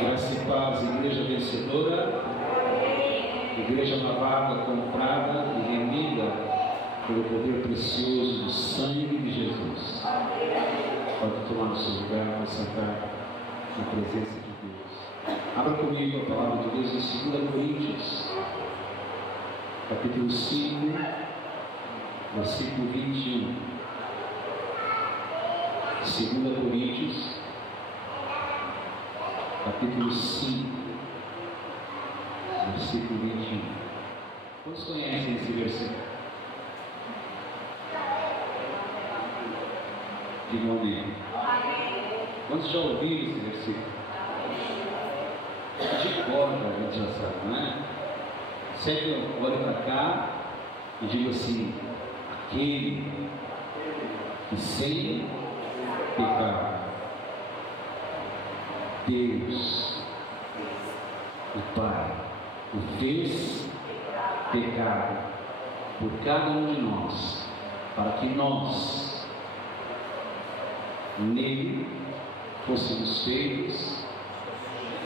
Graça e paz, igreja vencedora, igreja lavada, comprada e remida pelo poder precioso do sangue de Jesus. Pode tomar o seu lugar, pode sentar na presença de Deus. Abra comigo a palavra de Deus em 2 Coríntios, capítulo 5, versículo 21. 2 Coríntios, capítulo 5, versículo 21. Quantos conhecem esse versículo? Digam amém. Quantos já ouviram esse versículo? De cor, a gente já sabe, não é? Sempre eu olho para cá e digo assim: aquele que sem pecado, Deus, o Pai, o fez pecado por cada um de nós, para que nós, nele, fôssemos feitos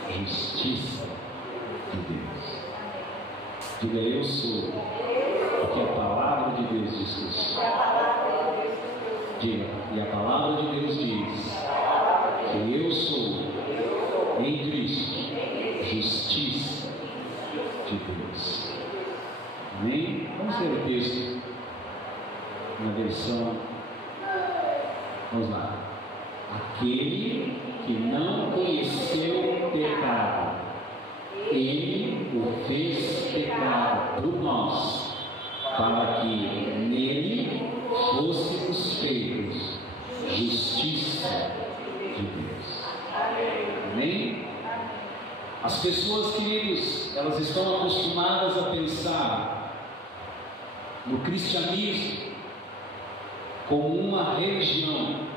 justiça de Deus. Diga: eu sou, porque a palavra de Deus diz que eu sou. Diga: e a palavra de Deus diz que eu sou em Cristo justiça de Deus. Amém? Vamos ler o texto na versão. Vamos lá. Aquele que não conheceu pecado, ele o fez pecado por nós, para que nele fôssemos feitos justiça de Deus. Amém? As pessoas, queridos, elas estão acostumadas a pensar no cristianismo como uma religião,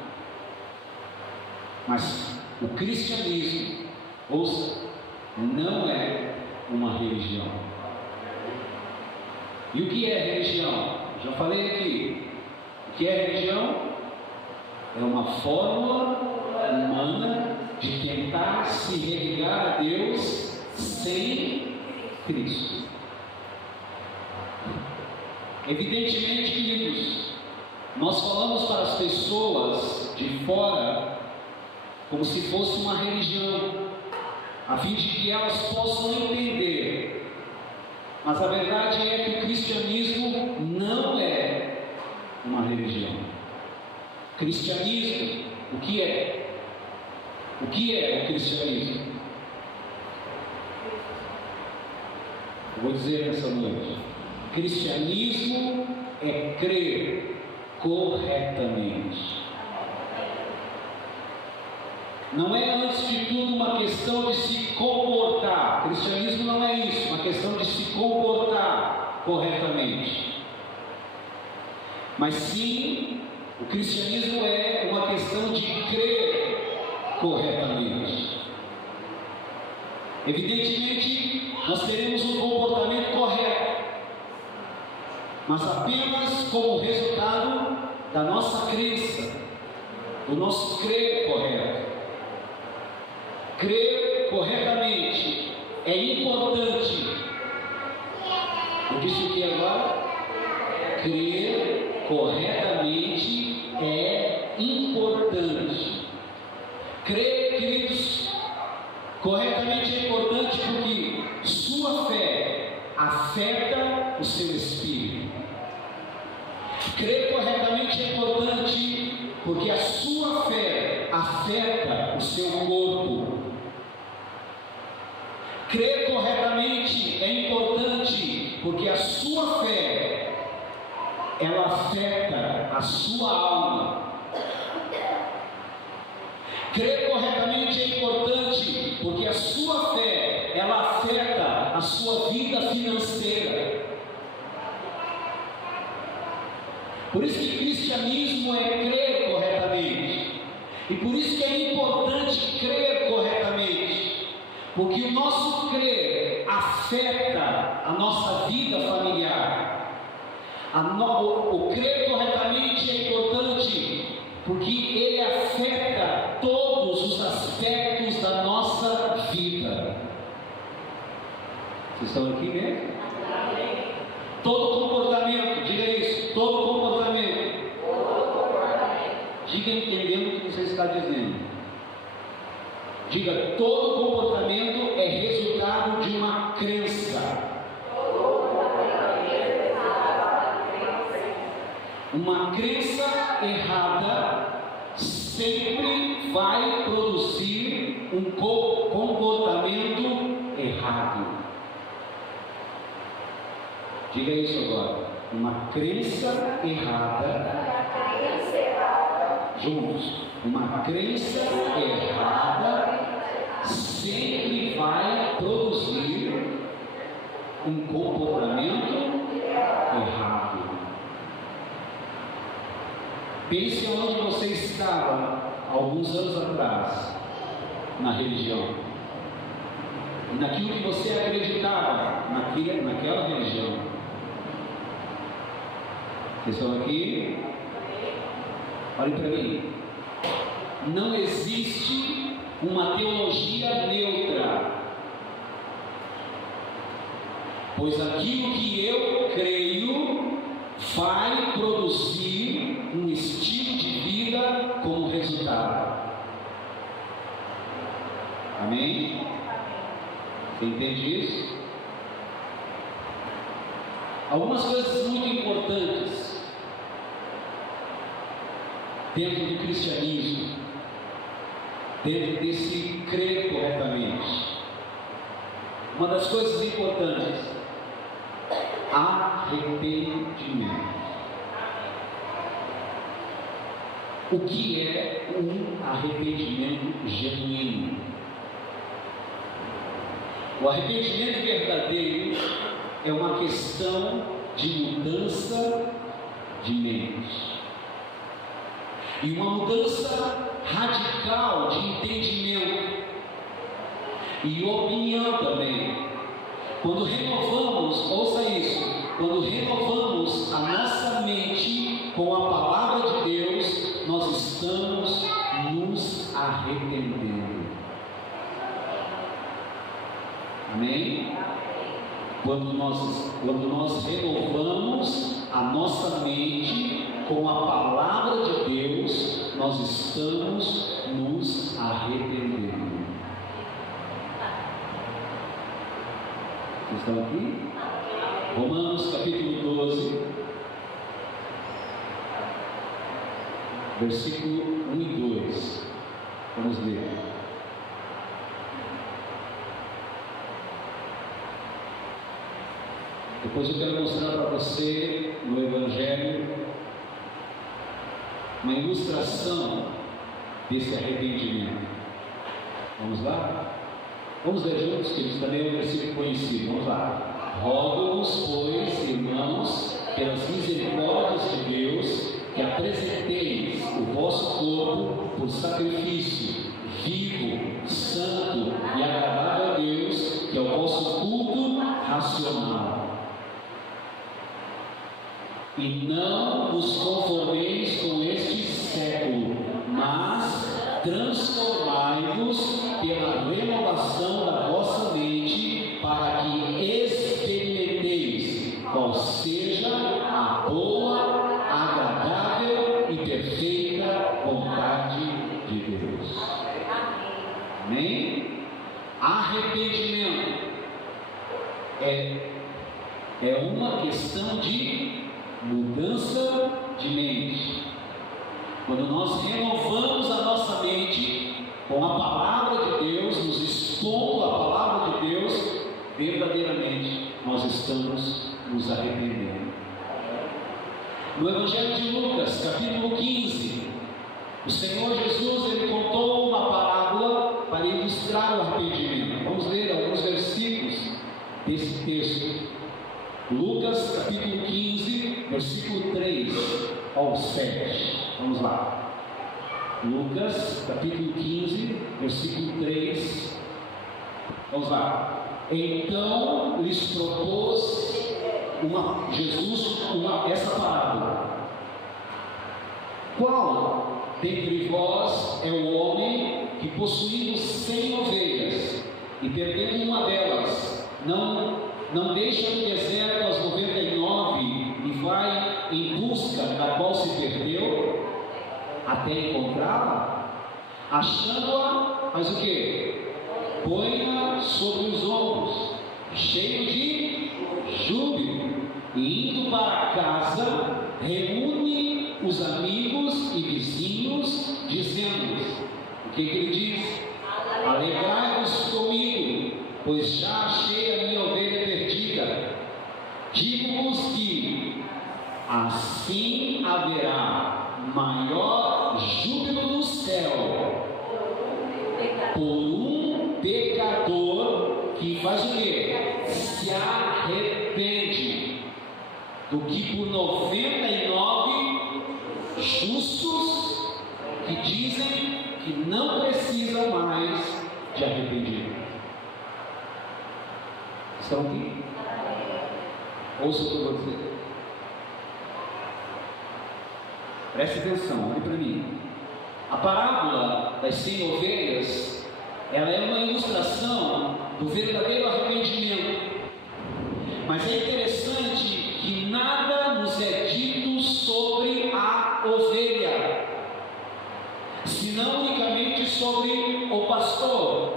mas o cristianismo, ouça, não é uma religião. E o que é religião? Já falei aqui. O que é religião? É uma fórmula humana de tentar se religar a Deus sem Cristo. Evidentemente, queridos, nós falamos para as pessoas de fora como se fosse uma religião, a fim de que elas possam entender. Mas a verdade é que o cristianismo não é uma religião. Cristianismo, o que é? O que é o cristianismo? Eu vou dizer nessa noite: cristianismo é crer corretamente. Não é, antes de tudo, uma questão de se comportar. Cristianismo não é isso, uma questão de se comportar corretamente. Mas sim, o cristianismo é uma questão de crer corretamente. Evidentemente, nós teremos um comportamento correto, mas apenas como resultado da nossa crença, do nosso crer correto. Crer corretamente é importante. Eu disse o que agora? Crer corretamente é importante. Crer, queridos, corretamente é importante porque sua fé afeta o seu espírito. Crer corretamente é importante porque a sua fé afeta o seu corpo. Crer corretamente é importante porque a sua fé, ela afeta a sua alma. Crer corretamente é importante porque a sua fé, ela afeta a sua vida financeira. Por isso que cristianismo é crer corretamente. E por isso que é importante crer corretamente. Porque o nosso crer afeta a nossa vida familiar. O crer corretamente é importante porque ele afeta todos os aspectos da nossa vida. Vocês estão aqui mesmo? Todo comportamento, diga isso, todo comportamento. Diga entendendo o que você está dizendo. Diga, todo comportamento é resultado de uma crença. Uma crença errada sempre vai produzir um comportamento errado. Diga isso agora. Uma crença errada. Juntos. Uma crença errada sempre vai produzir um comportamento errado. Pense onde você estava alguns anos atrás na religião, naquilo que você acreditava naquela religião. Vocês estão aqui? Olhem para mim. Não existe uma teologia neutra, pois aquilo que eu creio vai produzir um estilo de vida como resultado. Amém? Você entende isso? Algumas coisas muito importantes dentro do cristianismo, dentro desse crer corretamente. Uma das coisas importantes: arrependimento. O que é um arrependimento genuíno? O arrependimento verdadeiro é uma questão de mudança de mente e uma mudança radical de entendimento e opinião também. Quando renovamos, ouça isso, quando renovamos a nossa mente com a palavra de Deus, nós estamos nos arrependendo. Amém? Quando nós renovamos a nossa mente com a palavra de Deus, nós estamos nos arrependendo. Vocês estão aqui? Romanos capítulo 12, versículo 1 e 2. Vamos ler. Depois eu quero mostrar para você no Evangelho uma ilustração desse arrependimento. Vamos lá? Vamos ler juntos, que também é um versículo conhecido. Vamos lá. Rogo-vos, pois, irmãos, pelas misericórdias de Deus, que apresenteis o vosso corpo por sacrifício vivo, santo e agradável a Deus, que é o vosso culto racional. E não vos conformeis com este século, mas transformai-vos pela renovação da vossa mente, para que experimenteis qual seja a boa, agradável e perfeita vontade de Deus. Amém? Arrependimento é uma questão de mudança de mente. Quando nós renovamos a nossa mente com a palavra de Deus, nos expondo a palavra de Deus, verdadeiramente nós estamos nos arrependendo. No Evangelho de Lucas, capítulo 15, o Senhor Jesus ele contou uma parábola para ilustrar o arrependimento. Vamos ler alguns versículos desse texto. Lucas capítulo 15, versículo 3 ao 7. Vamos lá. Lucas capítulo 15, versículo 3. Vamos lá. Então lhes propôs Jesus essa parábola. Qual dentre vós é o homem que, possuindo 100 ovelhas, e perdendo uma delas, não deixa no deserto as 99 e vai em busca da qual se perdeu até encontrá-la? Achando-a, faz o quê? Põe-a sobre os ombros, cheio de júbilo, e indo para casa, reúne os amigos e vizinhos, dizendo-lhes: o que ele diz? Alegrai-vos comigo, pois já achei a minha ovelha perdida. Digo-vos que assim haverá maior júbilo no céu por um pecador que faz o quê? Se arrepende, do que por 99 justos que dizem que não precisam mais de arrependimento. Estão aqui? Ouça o que eu vou dizer. Preste atenção, olhe para mim. A parábola das 100 ovelhas, ela é uma ilustração do verdadeiro arrependimento. Mas é interessante que nada nos é dito sobre a ovelha, senão unicamente sobre o pastor.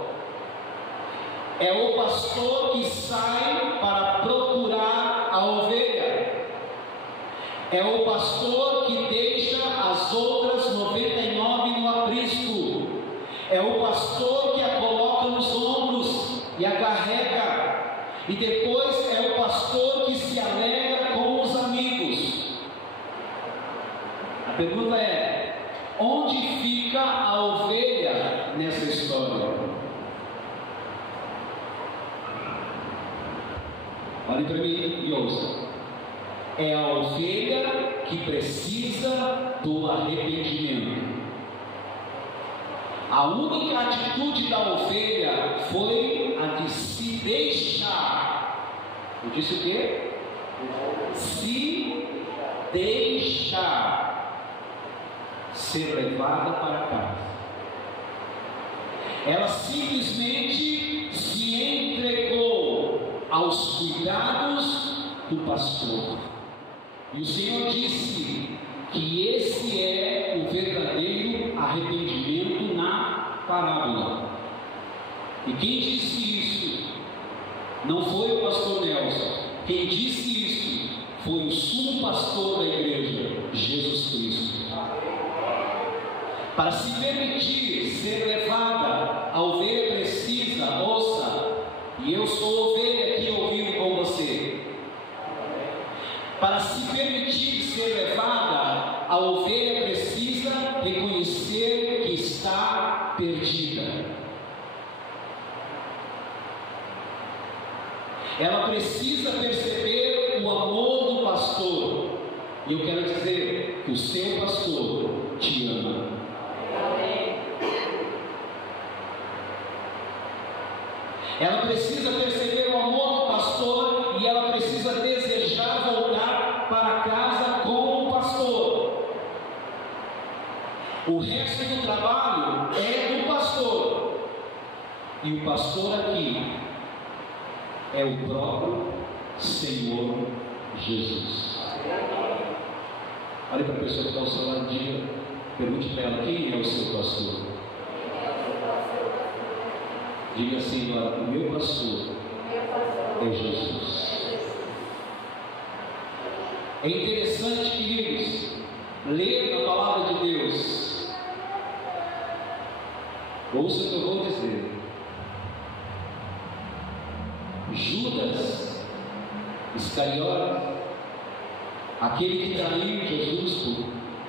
É o pastor que sai para procurar a ovelha. É o pastor que deixa as outras 99 no aprisco. É o pastor que a coloca nos ombros e a carrega. E depois é o pastor que se alegra com os amigos. A pergunta é: onde fica a ovelha nessa história? Olhe para mim e ouça. É a ovelha que precisa do arrependimento. A única atitude da ovelha foi a de se deixar. Eu disse o quê? Se deixar ser levada para casa. Ela simplesmente se entregou aos cuidados do pastor. E o Senhor disse que esse é o verdadeiro arrependimento na parábola. E quem disse isso não foi o pastor Nelson. Quem disse isso foi o sumo pastor da igreja, Jesus Cristo. Para se permitir ser levada, a ovelha precisa, ouça, e eu sou ovelha aqui ouvindo com você. Para se permitir ser levada, a ovelha precisa reconhecer que está perdida. Ela precisa perceber o amor do pastor. E eu quero dizer que o seu pastor te ama. Ela precisa perceber o amor do pastor e ela precisa desejar voltar para casa com o pastor. O resto do trabalho é do pastor. E o pastor aqui é o próprio Senhor Jesus. Olhe para a pessoa que está ao seu lado e diga, pergunte para ela: quem é o seu pastor? Diga assim: o meu pastor é Jesus. É interessante, queridos, ler a palavra de Deus. Ouça o que eu vou dizer. Judas Iscariotes, aquele que traiu Jesus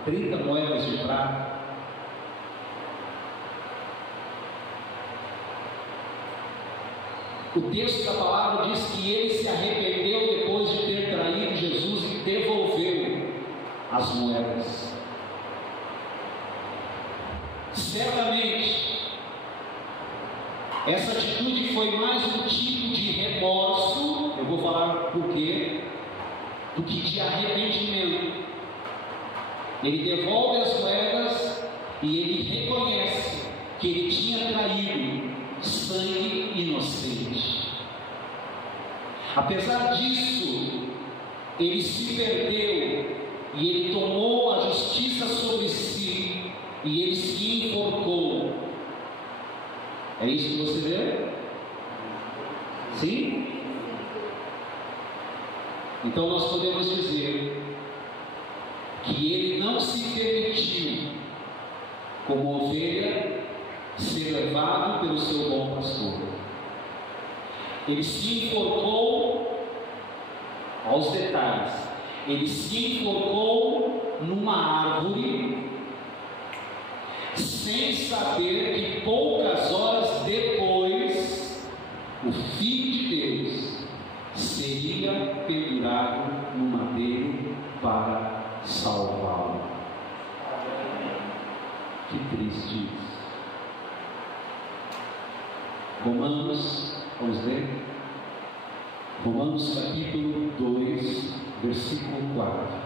por 30 moedas de prata, o texto da palavra diz que ele se arrependeu depois de ter traído Jesus e devolveu as moedas. Certamente essa atitude foi mais um tipo de remorso, eu vou falar por quê, do que de arrependimento. Ele devolve as moedas e ele reconhece que ele tinha traído sangue inocente. Apesar disso, ele se perdeu e ele tomou a justiça sobre si e ele se enforcou. É isso que você vê? Sim? Então nós podemos dizer que ele não se permitiu, como ovelha, ser levado pelo seu bom pastor. Ele se enforcou, aos detalhes, ele se enforcou numa árvore, sem saber que poucas horas depois, o Filho de Deus seria pendurado no madeiro para salvá-lo. Que triste isso. Romanos, vamos ler? Romanos capítulo 2, versículo 4.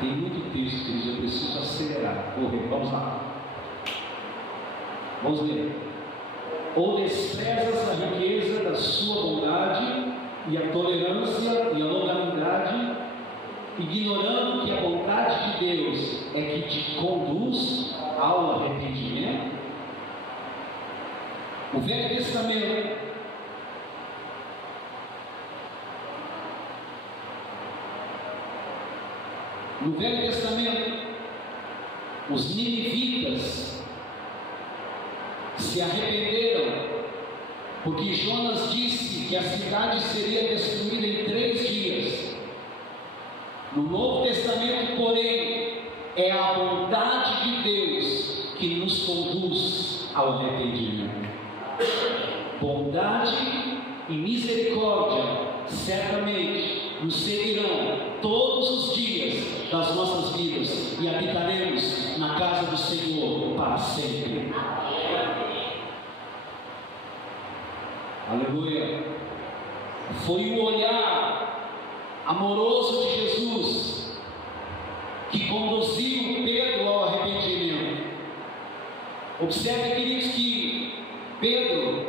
Tem muito texto que eu preciso acelerar, correr, vamos lá. Vamos ler. Ou desprezas a riqueza da sua bondade e a tolerância e a longanimidade, ignorando que a vontade de Deus é que te conduz ao arrependimento? O Velho Testamento no Velho Testamento, os ninivitas se arrependeram porque Jonas disse que a cidade seria destruída em 3 dias. No Novo Testamento, porém, é a bondade de Deus que nos conduz ao arrependimento. Bondade e misericórdia certamente nos seguirão todos os dias das nossas vidas e habitaremos na casa do Senhor para sempre. Aleluia. Foi o olhar amoroso de Jesus que conduziu Pedro ao arrependimento. Observe, queridos, que Pedro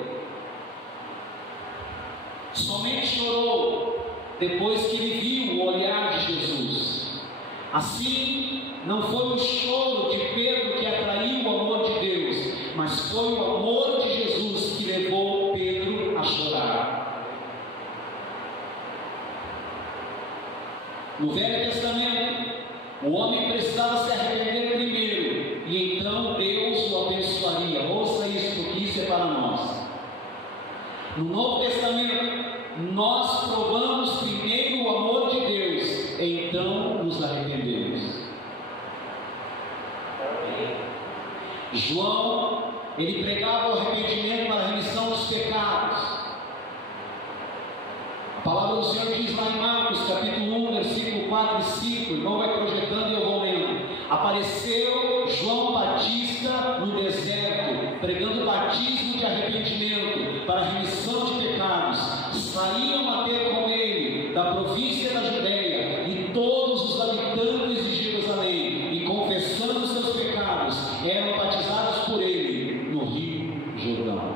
somente chorou depois que ele viu o olhar de Jesus. Assim, não foi o choro de Pedro que atraiu o amor de Deus, mas foi o amor de Jesus que levou Pedro a chorar. No Velho Testamento, o homem precisava se arrepender primeiro, e então Deus o abençoaria. Ouça isso, porque isso é para nós. No Novo Testamento, nós provamos primeiro o amor de Deus, e então nos arrependemos. João, ele pregava o arrependimento para a remissão dos pecados. A palavra do Senhor diz lá em Marcos, capítulo 1, versículo 4 e 5, o irmão vai projetando e eu vou lendo. Apareceu João Batista no deserto, pregando batismo de arrependimento para a remissão de pecados. Saíam a ter com ele da província da Judéia e todos os habitantes de Jerusalém, e confessando seus pecados, eram batizados por ele no rio Jordão.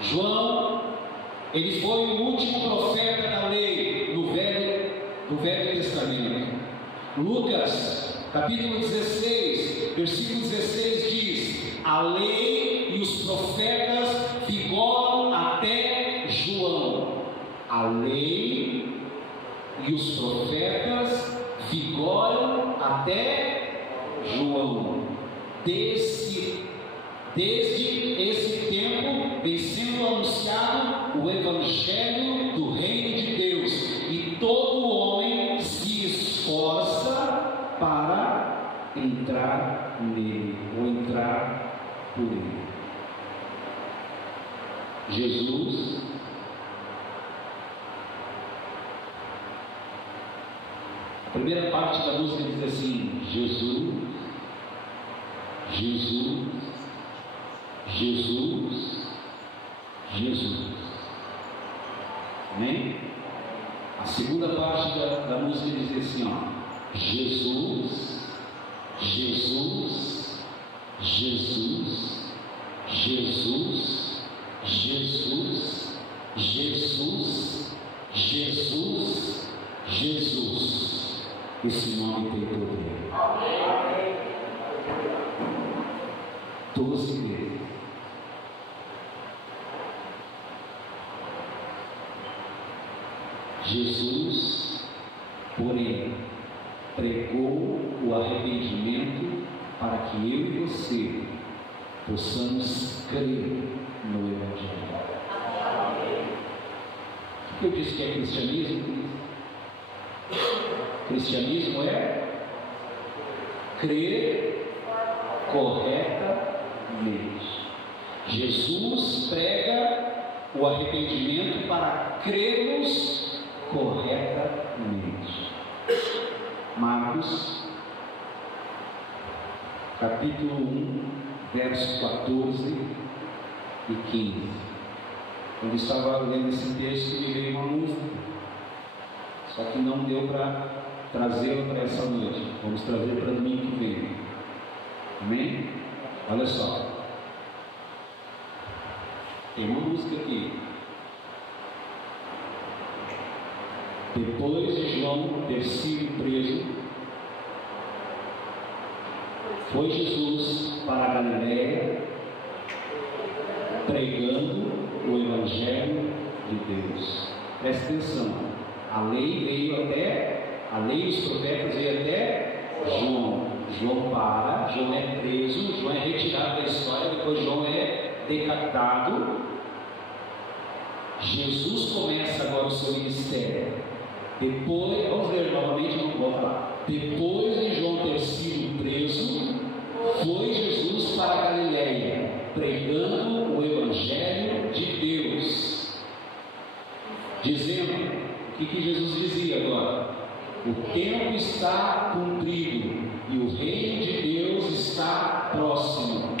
João, ele foi o último profeta da lei no Velho Testamento. Lucas, capítulo 16, versículo 16 diz: a lei e os profetas vigoram até João. A lei e os profetas vigoram até João. Desde esse tempo vem sendo anunciado o Evangelho do Reino de Deus, e todo homem se esforça para entrar nele, ou entrar por ele. Jesus, a primeira parte da música diz assim: Jesus, Jesus, Jesus, Jesus. Amém? A segunda parte da música diz assim, ó: Jesus, Jesus, Jesus, Jesus, Jesus, Jesus, Jesus, Jesus. Esse nome tem poder. Todos creem. Jesus, porém, pregou o arrependimento para que eu e você possamos crer no Evangelho. O que eu disse que é cristianismo? Cristianismo é crer corretamente. Jesus prega o arrependimento para crermos corretamente. Marcos, capítulo 1, versos 14 e 15. Quando estava lendo esse texto, me veio uma música, só que não deu para trazê-la para essa noite. Vamos trazer para domingo que vem. Amém? Olha só, tem uma música aqui. Depois de João ter sido preso, foi Jesus para a Galileia, pregando o Evangelho de Deus. Presta atenção, a lei veio até, a lei e os profetas veio até João. João para, João é preso, João é retirado da história, depois João é decapitado. Jesus começa agora o seu ministério. Depois, vamos ler novamente, vamos voltar. Depois de João ter sido preso, foi Jesus para a Galileia, pregando o Evangelho de Deus, dizendo, o que Jesus dizia agora? O tempo está cumprido e o reino de Deus está próximo.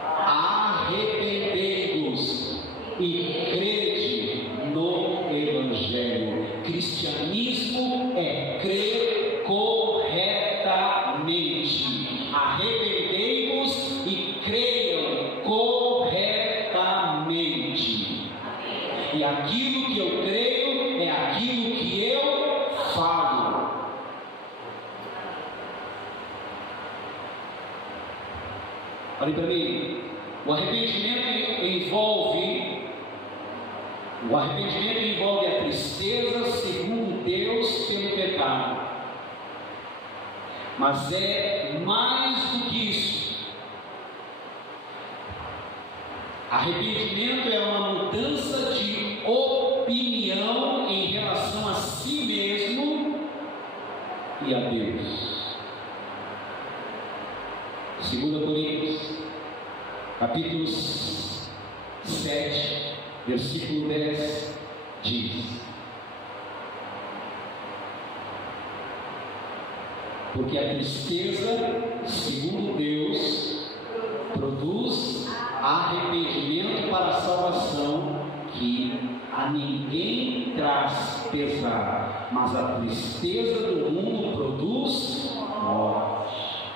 Arrependei-vos e crede no Evangelho. Cristianismo é crer corretamente. Arrependei-vos e creiam corretamente. E aquilo que eu creio é aquilo que eu falo. Olhem para mim, o arrependimento envolve a tristeza segundo Deus pelo pecado, mas é mais do que isso. Arrependimento é uma mudança de opinião em relação a si mesmo e a Deus. 2 Coríntios, capítulo 7, versículo 10, diz: porque a tristeza, segundo Deus, produz arrependimento para a salvação, que a ninguém traz pesar, mas a tristeza do mundo produz morte.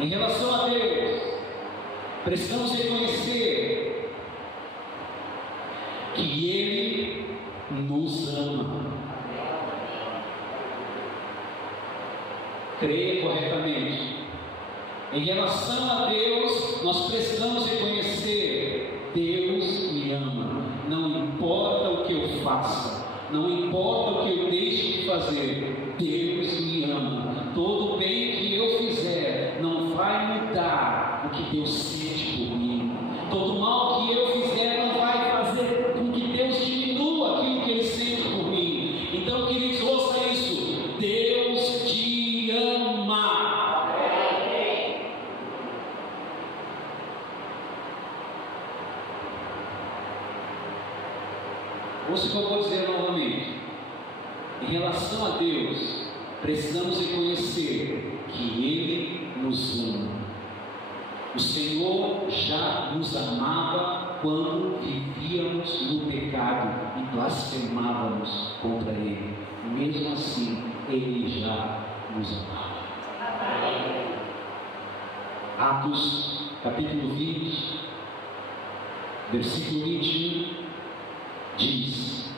Em relação a Deus, precisamos reconhecer que Ele nos ama. Creia corretamente. Em relação a Deus, nós precisamos reconhecer: Deus me ama. Não importa o que eu faça, não importa o que eu deixe de fazer, Deus me ama. Todo o bem que eu fizer não vai mudar o que Deus sente por mim. Todo o mal que eu fizer não vai fazer com que Deus diminua aquilo que Ele sente por mim. Então, queridos, ouça isso: Deus te ama. Ouça o que eu vou dizer novamente. Em relação a Deus, precisamos reconhecer que Ele nos ama. O Senhor já nos amava quando vivíamos no pecado e blasfemávamos contra Ele. Mesmo assim, Ele já nos amava. Atos capítulo 20, versículo 21, diz: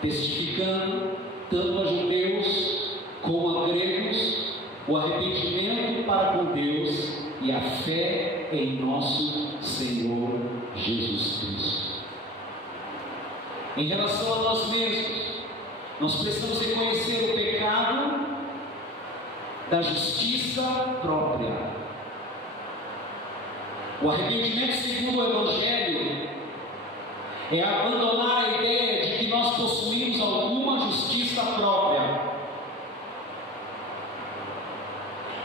testificando tanto a judeus como a gregos o arrependimento para com Deus e a fé em nosso Senhor Jesus Cristo. Em relação a nós mesmos, nós precisamos reconhecer o pecado da justiça própria. O arrependimento segundo o Evangelho é abandonar a ideia de que nós possuímos alguma justiça própria.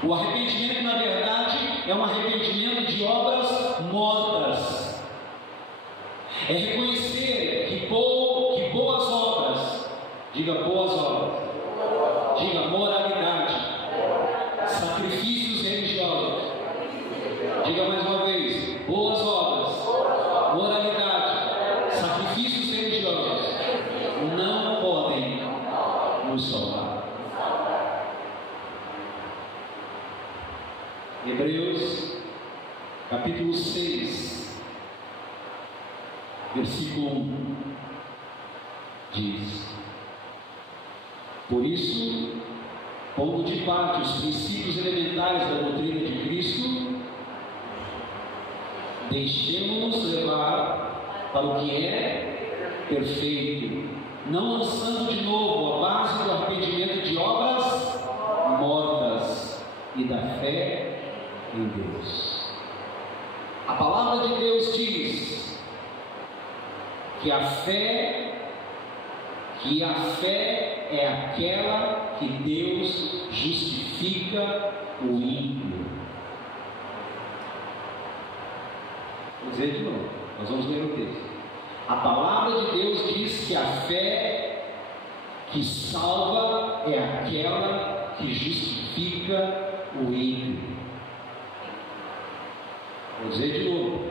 O arrependimento, na verdade, é um arrependimento de obras mortas. É reconhecer que boas obras, diga boas obras, diga moralidade, sacrifícios religiosos, diga mais uma vez, boas obras, moralidade, sacrifícios religiosos, não podem nos salvar. Hebreus capítulo 6, versículo 1 diz: por isso, pondo de parte os princípios elementares da doutrina de Cristo, deixemos-nos levar para o que é perfeito, não lançando de novo a base do arrependimento de obras mortas e da fé em Deus. A palavra de Deus diz que a fé é aquela que Deus justifica o ímpio. Vou dizer de novo, nós vamos ler o texto. A palavra de Deus diz que a fé que salva é aquela que justifica o ímpio. Vou dizer de novo.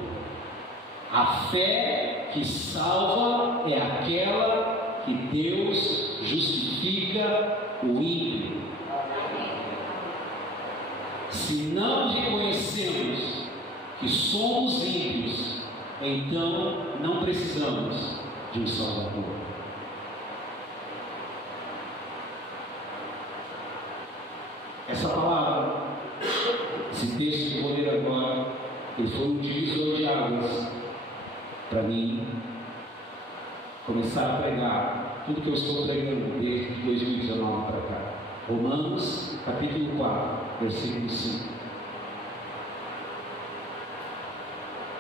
A fé que salva é aquela que Deus justifica o ímpio. Se não reconhecemos que somos ímpios, então não precisamos de um Salvador. Essa palavra, esse texto que eu vou ler agora, ele foi um divisor de águas para mim começar a pregar tudo que eu estou pregando desde 2019 para cá. Romanos capítulo 4, versículo 5.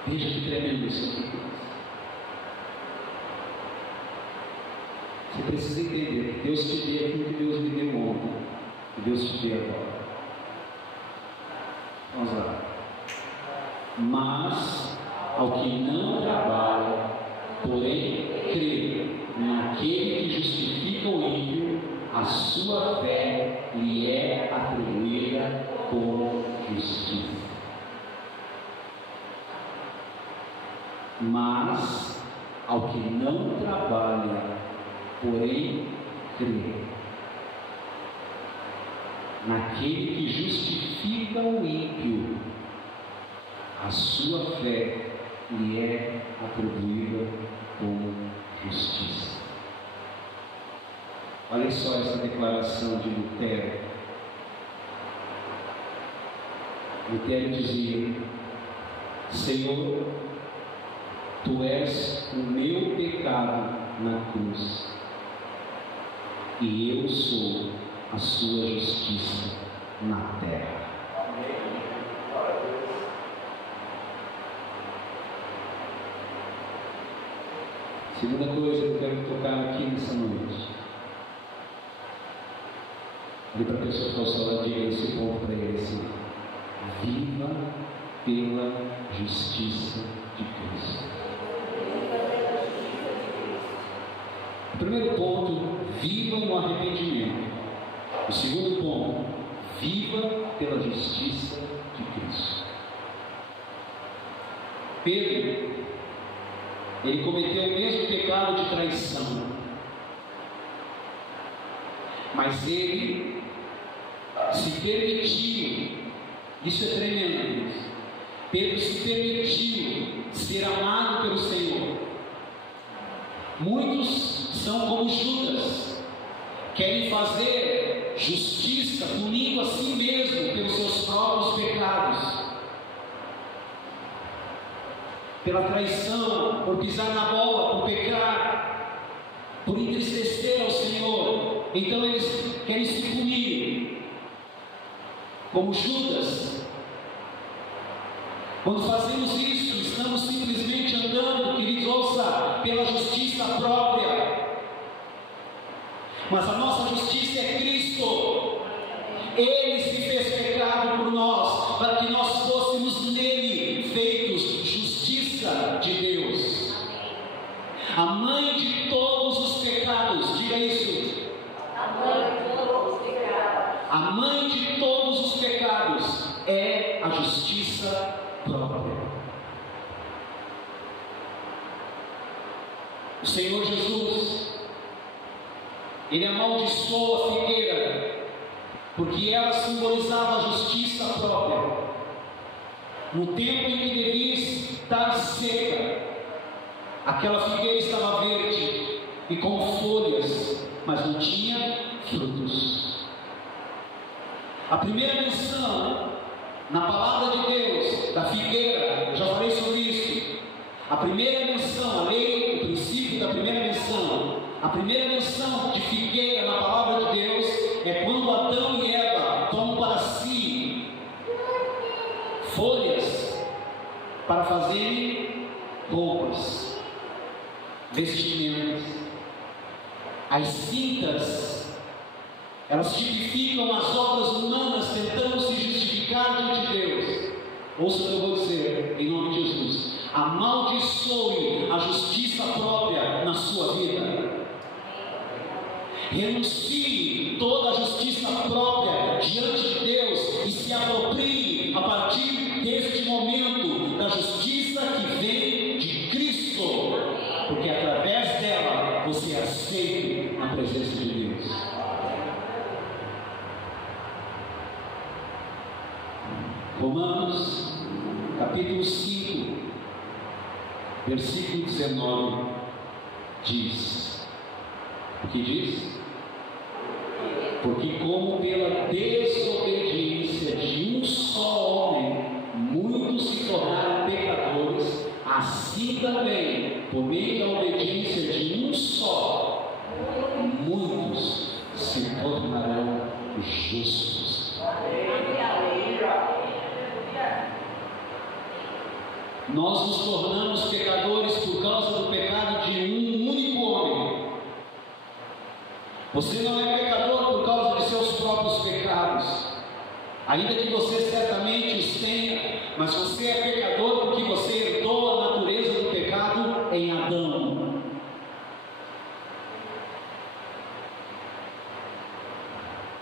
Veja que tremendo isso aqui. Você precisa entender que Deus te deu aquilo que Deus me deu ontem, que Deus te deu agora. Vamos lá. Mas ao que não trabalha, porém crê naquele que justifica o ímpio, a sua fé lhe é atribuída como justiça. Mas ao que não trabalha, porém crê naquele que justifica o ímpio, a sua fé lhe é atribuída como justiça. Olha só essa declaração de Lutero. Lutero dizia: Senhor, Tu és o meu pecado na cruz, e eu sou a Sua justiça na terra. Segunda coisa que eu quero tocar aqui nessa noite. Olhe para a pessoa que está ao seu lado e diga esse ponto para ele assim: viva pela justiça de Cristo. O primeiro ponto, viva no arrependimento. O segundo ponto, viva pela justiça de Cristo. Pedro, ele cometeu o mesmo pecado de traição, mas ele se permitiu Isso é tremendo, queridos. Pedro se permitiu ser amado pelo Senhor. Muitos são como Judas, querem fazer justiça punindo a si mesmo pelos seus próprios pecados, pela traição, por pisar na bola, por pecar, por entristecer ao Senhor. Então eles querem se punir, como Judas. Quando fazemos isso, estamos simplesmente andando, queridos, ouça, pela justiça própria. Mas a nossa justiça é Cristo. Ele se fez pecado por nós, para que nós fôssemos nele feitos justiça de Deus. A mãe de todos os pecados, diga isso. A mãe de todos os pecados. A mãe de todos os pecados é a justiça própria. O Senhor Jesus, Ele amaldiçoou a figueira, porque ela simbolizava a justiça própria. No tempo em que devia estar seca, aquela figueira estava verde e com folhas, mas não tinha frutos. A primeira menção na palavra de Deus da figueira, eu já falei sobre isso. A primeira menção, a lei, o princípio da primeira menção, a primeira menção de figueira na palavra de Deus é quando Adão e Eva tomam para si folhas para fazerem roupas, vestimentas. As cintas, elas tipificam as obras humanas tentando se justificar diante de Deus. Ouça o que eu vou dizer, em nome de Jesus. Amaldiçoe a justiça própria na sua vida. Renuncie toda a justiça própria diante de Deus e se aproprie a partir deste momento da justiça que vem de Cristo, porque através dela você é aceito na presença de Deus. Romanos capítulo 5, versículo 19 diz: o que diz? Porque como pela desobediência de um só homem muitos se tornaram pecadores, assim também, por meio da obediência de um só, muitos se tornarão justos. Nós nos tornamos pecadores por causa do pecado de um único homem. Você não é pecador por causa de seus próprios pecados, ainda que você certamente os tenha, mas você é pecador porque você herdou a natureza do pecado em Adão.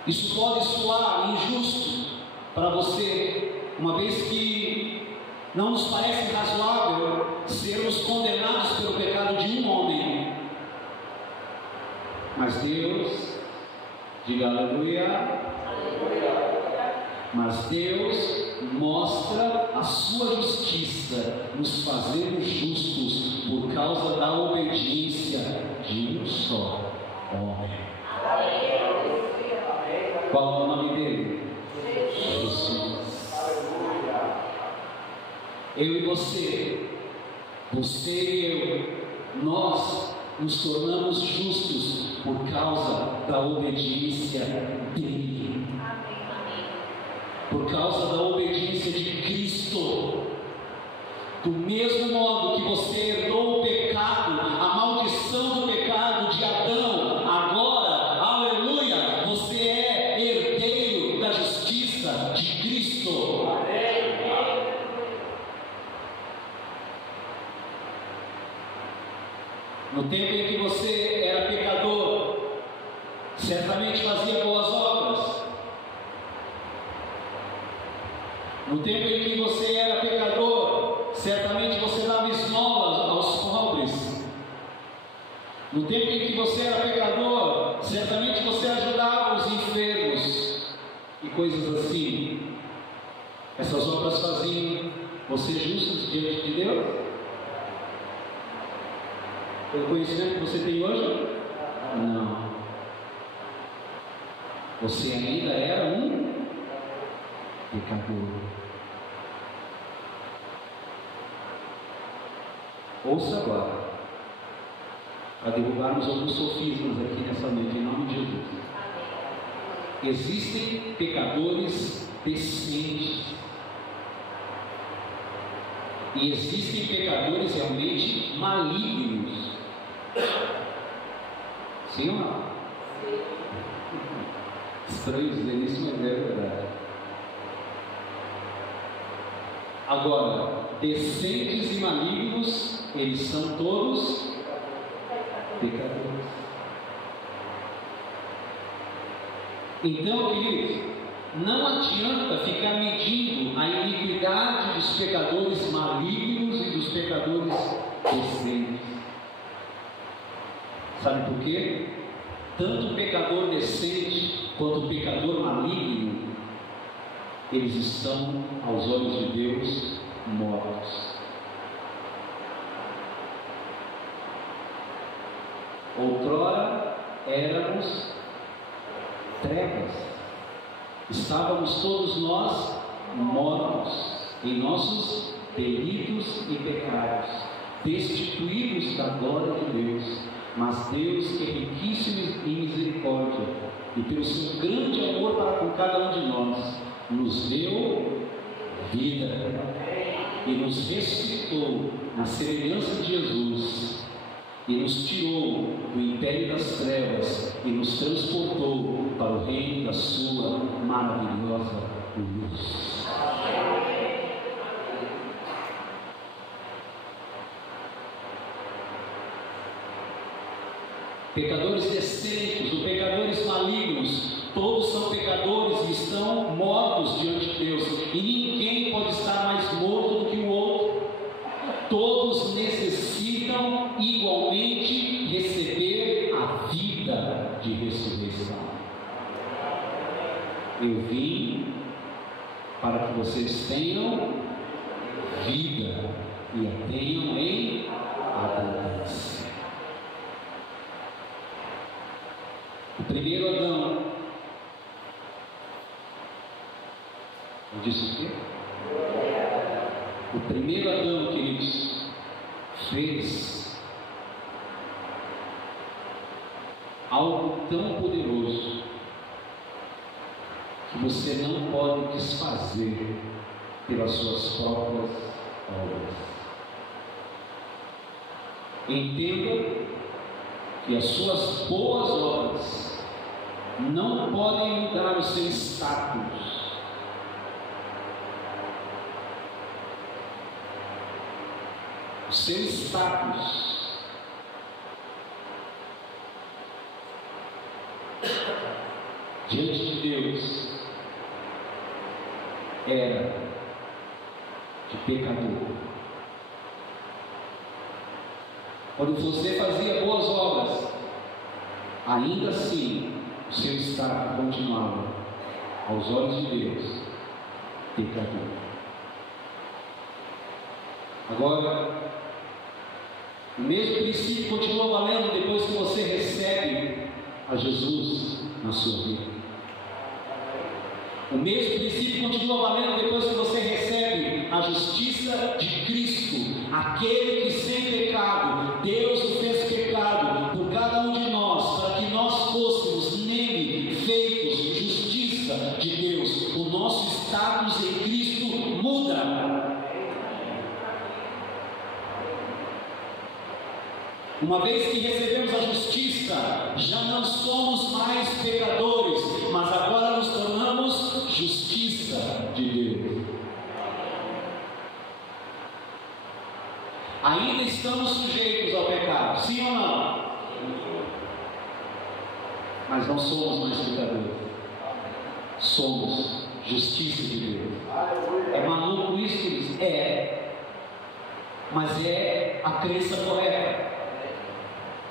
Isso pode soar injusto para você, uma vez que não nos parece razoável sermos condenados pelo pecado de um homem. Mas Deus, diga aleluia, mas Deus mostra a sua justiça, nos fazendo justos por causa da obediência de um só homem. Qual é o nome dele? Jesus. Eu e você, você e eu, nós nos tornamos justos por causa da obediência dele, por causa da obediência de Cristo. Do mesmo modo que você herdou o pecado, a maldição do pecado de Adão, agora, aleluia, você é herdeiro da justiça de Cristo. No tempo em que você era pecador, certamente fazia boas obras. No tempo em que você era pecador, certamente você dava esmolas aos pobres. No tempo em que você era pecador, certamente você ajudava os enfermos e coisas assim. Essas obras faziam você justos diante de Deus? Pelo conhecimento que você tem hoje? Não. Você ainda era um pecador. Ouça agora, para derrubarmos alguns sofismas aqui nessa noite, em nome de Jesus. Existem pecadores decentes e existem pecadores realmente malignos. Sim ou não? Estranho dizer isso, mas é verdade. Agora, decentes e malignos, eles são todos pecadores. Então, queridos, não adianta ficar medindo a iniquidade dos pecadores malignos e dos pecadores decentes. Sabe por quê? Tanto o pecador decente quanto o pecador maligno, eles estão, aos olhos de Deus, mortos. Outrora éramos trevas, estávamos todos nós mortos em nossos delitos e pecados, destituídos da glória de Deus. Mas Deus, que é riquíssimo em misericórdia e pelo seu grande amor para com cada um de nós, nos deu vida e nos ressuscitou na semelhança de Jesus, e nos tirou do império das trevas e nos transportou para o reino da sua maravilhosa luz. Pecadores decentes ou pecadores malignos, todos são pecadores e estão mortos diante de Deus, e ninguém pode estar mais morto do que o outro. Todos necessitam igualmente receber a vida de ressurreição. Eu vim para que vocês tenham vida e a tenham em abundância. O primeiro Adão, eu disse o quê? O primeiro Adão, queridos, fez algo tão poderoso que você não pode desfazer pelas suas próprias obras. Entenda que as suas boas obras não podem mudar o seu status. O seu status diante de Deus era de pecador. Quando você fazia boas obras, ainda assim o seu status continuava, aos olhos de Deus, pecador. Agora, o mesmo princípio continua valendo depois que você recebe a Jesus na sua vida. O mesmo princípio continua valendo depois que você recebe a justiça de Cristo, aquele que sem pecado, Deus o fez pecado por cada um de nós, para que nós fôssemos nele feitos justiça de Deus. O nosso status em Cristo muda. Uma vez que recebemos a justiça, já não somos mais pecadores, mas agora nos tornamos justiça de Deus. Ainda estamos sujeitos ao pecado, sim ou não? Mas não somos mais pecadores. Somos justiça de Deus. É maluco isso, queridos? É. Mas é a crença correta.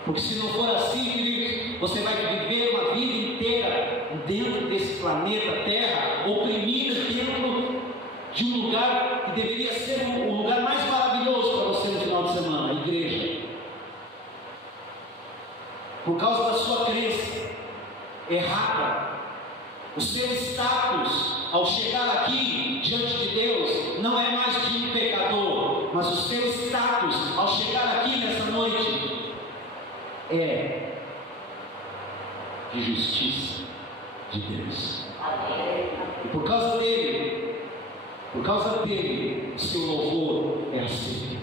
Porque se não for assim, queridos, você vai viver uma vida inteira dentro desse planeta Terra, oprimido dentro de um lugar que deveria ser o lugar mais maravilhoso para você no final de semana, a igreja. Por causa da sua crença errada, o seu status ao chegar aqui diante de Deus não é mais de um pecador, mas o seu status ao chegar aqui nessa noite é de justiça de Deus. E por causa dele, o seu louvor é aceito.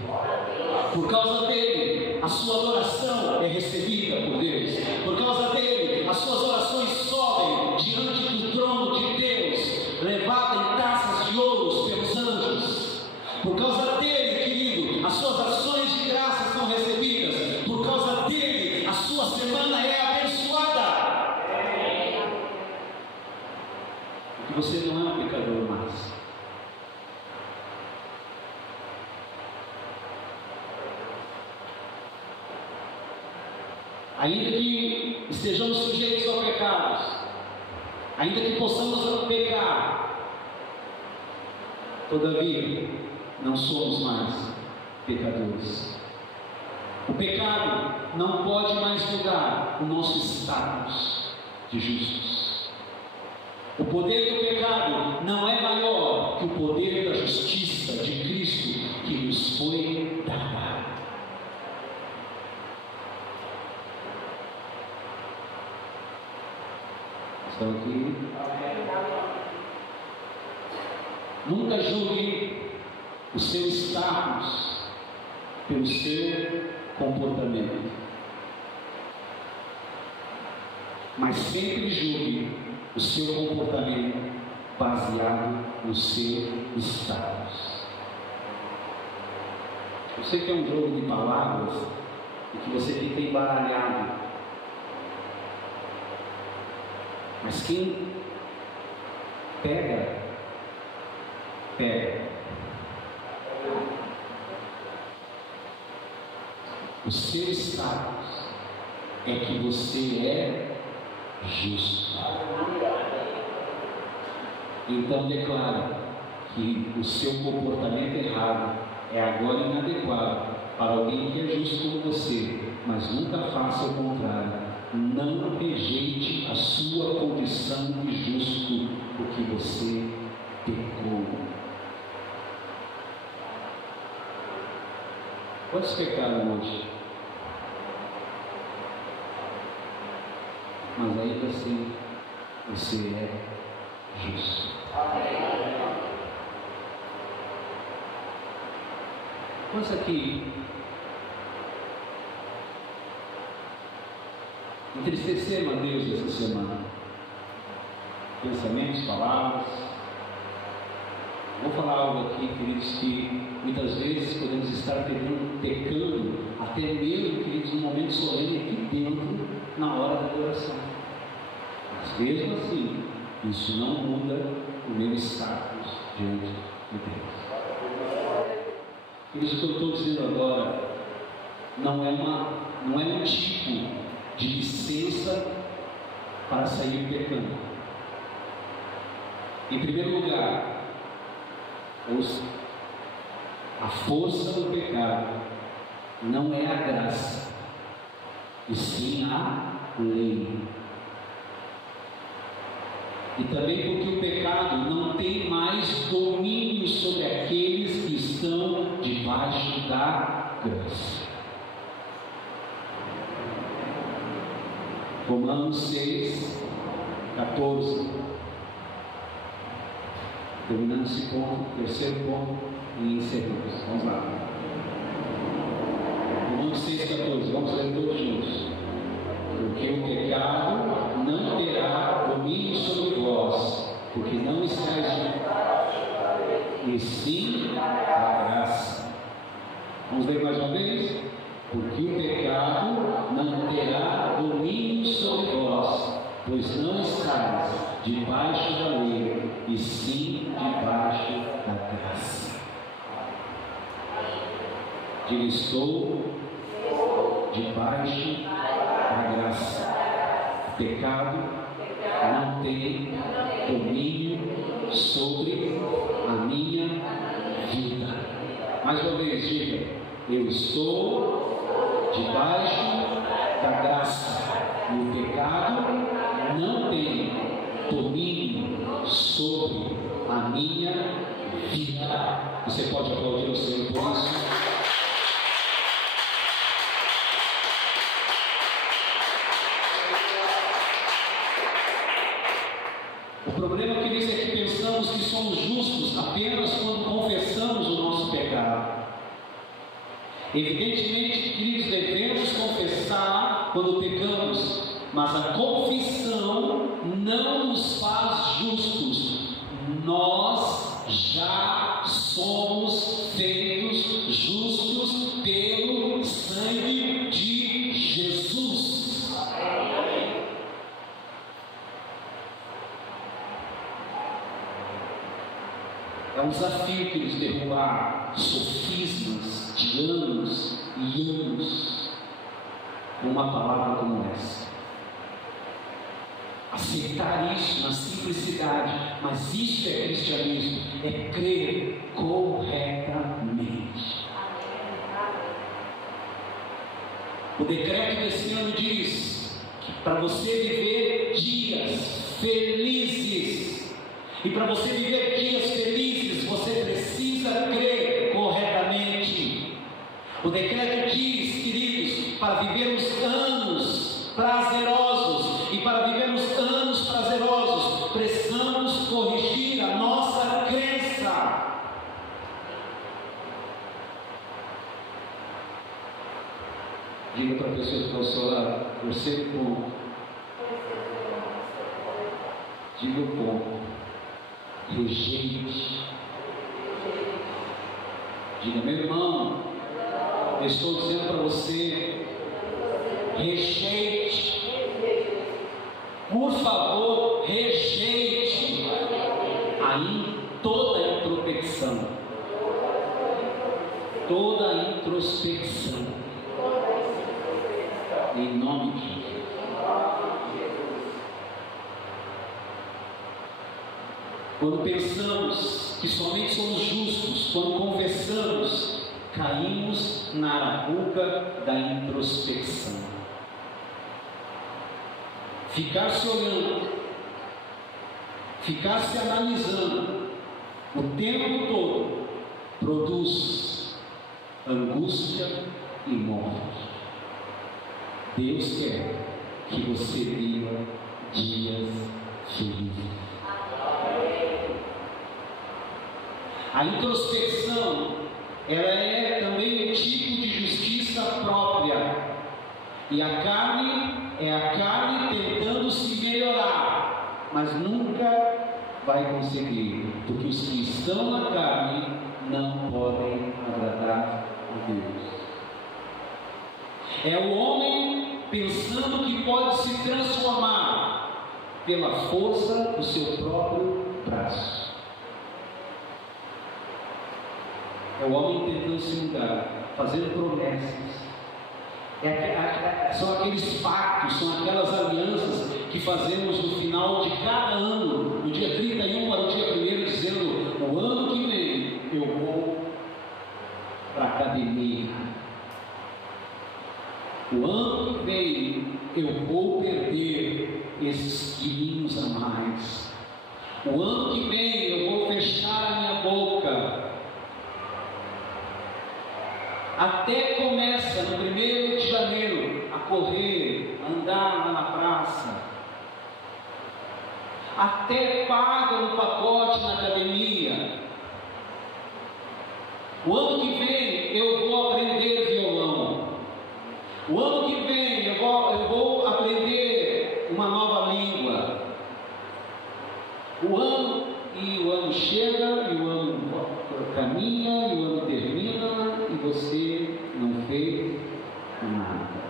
Por causa dele, a sua adoração é recebida por Deus. Por causa dele, as suas orações sobem diante do trono de Deus, levada em taças de ouro pelos anjos. Por causa dele, querido, as suas ações de graça são recebidas. Por causa dele, a sua semana é abençoada. Porque você não é um pecador mais. Ainda que estejamos sujeitos a pecados, ainda que possamos pecar, todavia não somos mais pecadores. O pecado não pode mais mudar o nosso status de justos. O poder do pecado não é maior que o poder da justiça de Cristo que nos foi dada. Estão aqui? Nunca julgue o seu status pelo seu comportamento, mas sempre julgue o seu comportamento baseado no seu status. Eu sei que é um jogo de palavras e que você fica embaralhado, mas quem pega. O seu status é que você é justo. Então declara que o seu comportamento errado é agora inadequado para alguém que é justo como você, mas nunca faça o contrário. Não rejeite a sua condição de justo, porque você pecou. Quantos pecaram hoje? Mas ainda assim, você é justo. Quantos aqui entristeceram a Deus essa semana? Pensamentos, palavras. Vou falar algo aqui, queridos, que muitas vezes podemos estar pecando, até mesmo, queridos, num momento solene aqui dentro, na hora da adoração. Mas mesmo assim, isso não muda o meu status diante de Deus. Queridos, o que eu estou dizendo agora não é um tipo de licença para sair pecando. Em primeiro lugar, a força do pecado não é a graça, e sim a lei. E também porque o pecado não tem mais domínio sobre aqueles que estão debaixo da graça. Romanos 6, 14. Terminando esse ponto, terceiro ponto, e encerramos. Vamos lá. Romanos 6,14, vamos ler todos juntos. Porque o pecado não terá domínio sobre vós, porque não estáis de... e sim a graça. Vamos ler mais uma vez? Porque o pecado não terá domínio sobre vós, pois não estáis debaixo da lei, e sim debaixo da graça. Diga: estou debaixo da graça. O pecado não tem domínio sobre a minha vida. Mais uma vez, diga: eu estou debaixo da graça e o pecado não tem domínio sobre a minha vida. Você pode aplaudir o Senhor por isso? O problema, queridos, é que pensamos que somos justos apenas quando confessamos o nosso pecado. Evidentemente, queridos, devemos confessar quando pecamos, mas a confissão não nos faz justos. Nós já somos feitos justos pelo sangue de Jesus. É um desafio que eles derrubar sofismas de anos e anos numa palavra como essa. Aceitar isso na simplicidade, mas isso é cristianismo, é crer corretamente. O decreto desse ano diz que para você viver dias felizes, e para você viver dias felizes, você precisa crer corretamente. O decreto diz, queridos, para vivermos anos prazerosos, e para vivermos anos prazerosos, precisamos corrigir a nossa crença. Diga para a pessoa que está ao seu lado: terceiro ponto. Diga o ponto: rejeite. Diga: meu irmão, eu estou dizendo para você, rejeite. Por favor, rejeite aí toda introspecção. Toda introspecção. Em nome de Jesus. Quando pensamos que somente somos justos, quando confessamos, caímos na arapuca da introspecção. Ficar se olhando, ficar se analisando o tempo todo produz angústia e morte. Deus quer que você viva dias felizes. A introspecção, ela é também um tipo de justiça própria. E a carne é a carne tentando se melhorar, mas nunca vai conseguir, porque os que estão na carne não podem agradar a Deus. É o homem pensando que pode se transformar pela força do seu próprio braço. É o homem tentando se mudar, fazendo promessas. São aqueles pactos, são aquelas alianças que fazemos no final de cada ano, no dia 31 para o dia 1º, dizendo: o ano que vem eu vou para a academia. O ano que vem eu vou perder esses quilinhos a mais. O ano que vem eu vou fechar a minha boca. Até começa no 1º de janeiro a correr, a andar lá na praça. Até paga um pacote na academia. O ano que vem eu vou aprender violão. O ano que vem eu vou aprender uma nova língua. O ano chega, e o ano caminha, e o ano termina, e você não fez nada.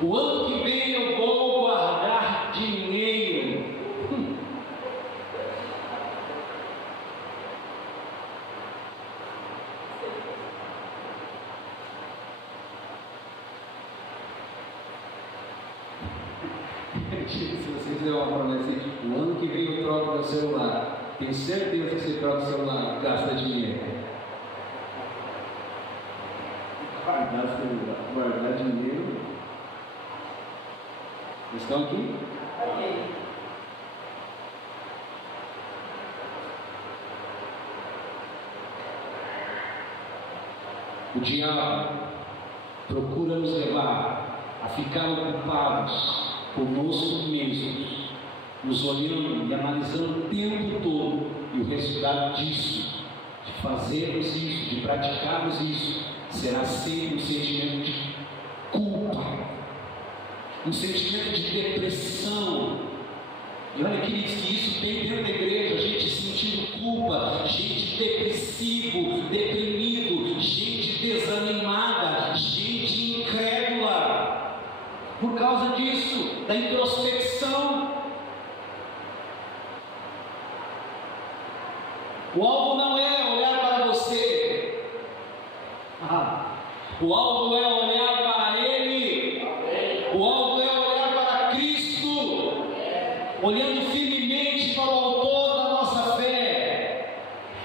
O ano que vem eu vou guardar dinheiro. deu uma promessa assim: o ano que vem eu troco meu celular. Tenho certeza que você troca o celular, gasta dinheiro. Guardar celular, guardar dinheiro. Vocês estão aqui? O diabo procura nos levar a ficar ocupados conosco mesmos, nos olhando e analisando o tempo todo, e o resultado disso, de fazermos isso, de praticarmos isso, será sempre um sentimento de culpa, um sentimento de depressão. E olha, queridos, que isso tem dentro da igreja, gente sentindo culpa, gente depressivo, deprimido, gente desanimada, gente incrédula, por causa disso, da introspecção. O alvo não é olhar para você, o alvo é olhar para Ele, o alvo é olhar para Cristo, olhando firmemente para o autor da nossa fé,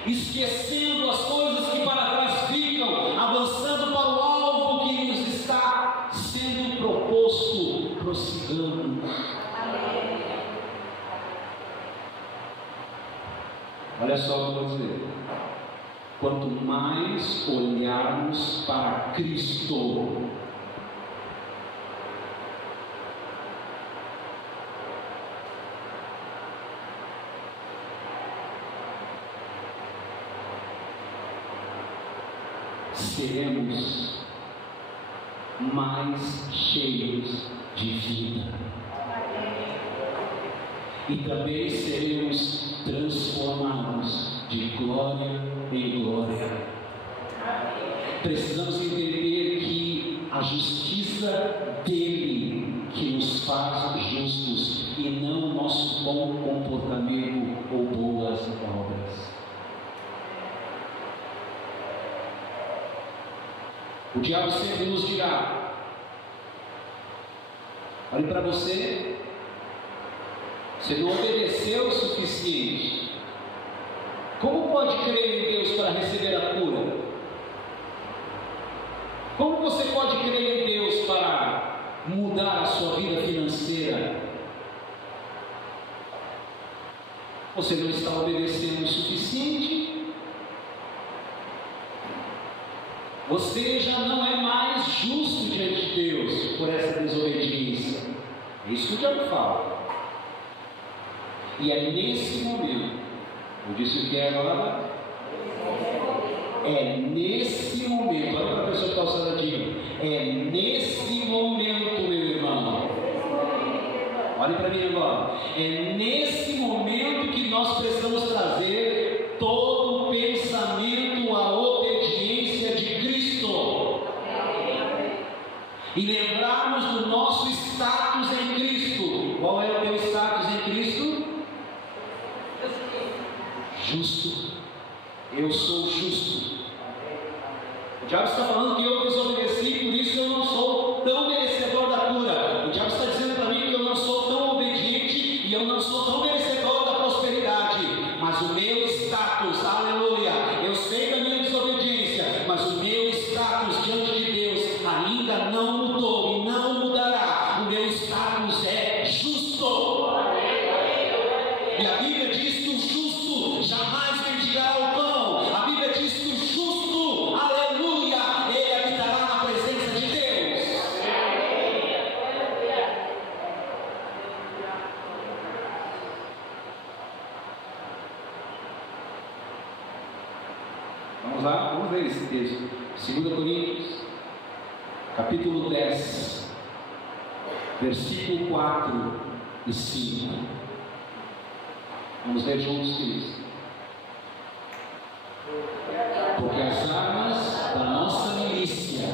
esquecendo as coisas que para trás ficam, avançando para o alvo que nos está sendo proposto, prossigamos. Olha só o que eu vou dizer: quanto mais olharmos para Cristo, seremos mais cheios de vida, e também seremos transformados de glória em glória. Precisamos entender que a justiça dele que nos faz justos, e não o nosso bom comportamento ou boas obras. O diabo sempre nos dirá: olhe para você, você não obedeceu o suficiente. Como pode crer em Deus para receber a cura? Como você pode crer em Deus para mudar a sua vida financeira? Você não está obedecendo o suficiente. Você já não é mais justo diante de Deus por essa desobediência. É isso que o diabo fala. E é nesse momento, eu disse o que é agora? É nesse momento, olha para a pessoa que está ao ladinho, é nesse momento, meu irmão, olhe para mim agora, é nesse momento que nós precisamos trazer todo o pensamento à obediência de Cristo, e lembrarmos do nosso status em Cristo. Qual é o teu status em Cristo? Justo. Eu sou justo. O diabo está falando que eu desobedeci, por isso eu não sou tão merecedor da cura. O diabo está dizendo para mim que eu não sou tão obediente e eu não sou tão merecedor da prosperidade. Mas o meu status, aleluia, eu sei da minha desobediência, mas o meu status diante de Deus ainda não mudou e não mudará. O meu status é justo. E a Bíblia diz que o justo jamais mendigará o pão. A Bíblia diz que o justo, aleluia, ele habitará na presença de Deus. Vamos lá, vamos ver esse texto. 2 Coríntios, capítulo 10, versículo 4 e 5. Vamos ler juntos isso. Porque as armas da nossa milícia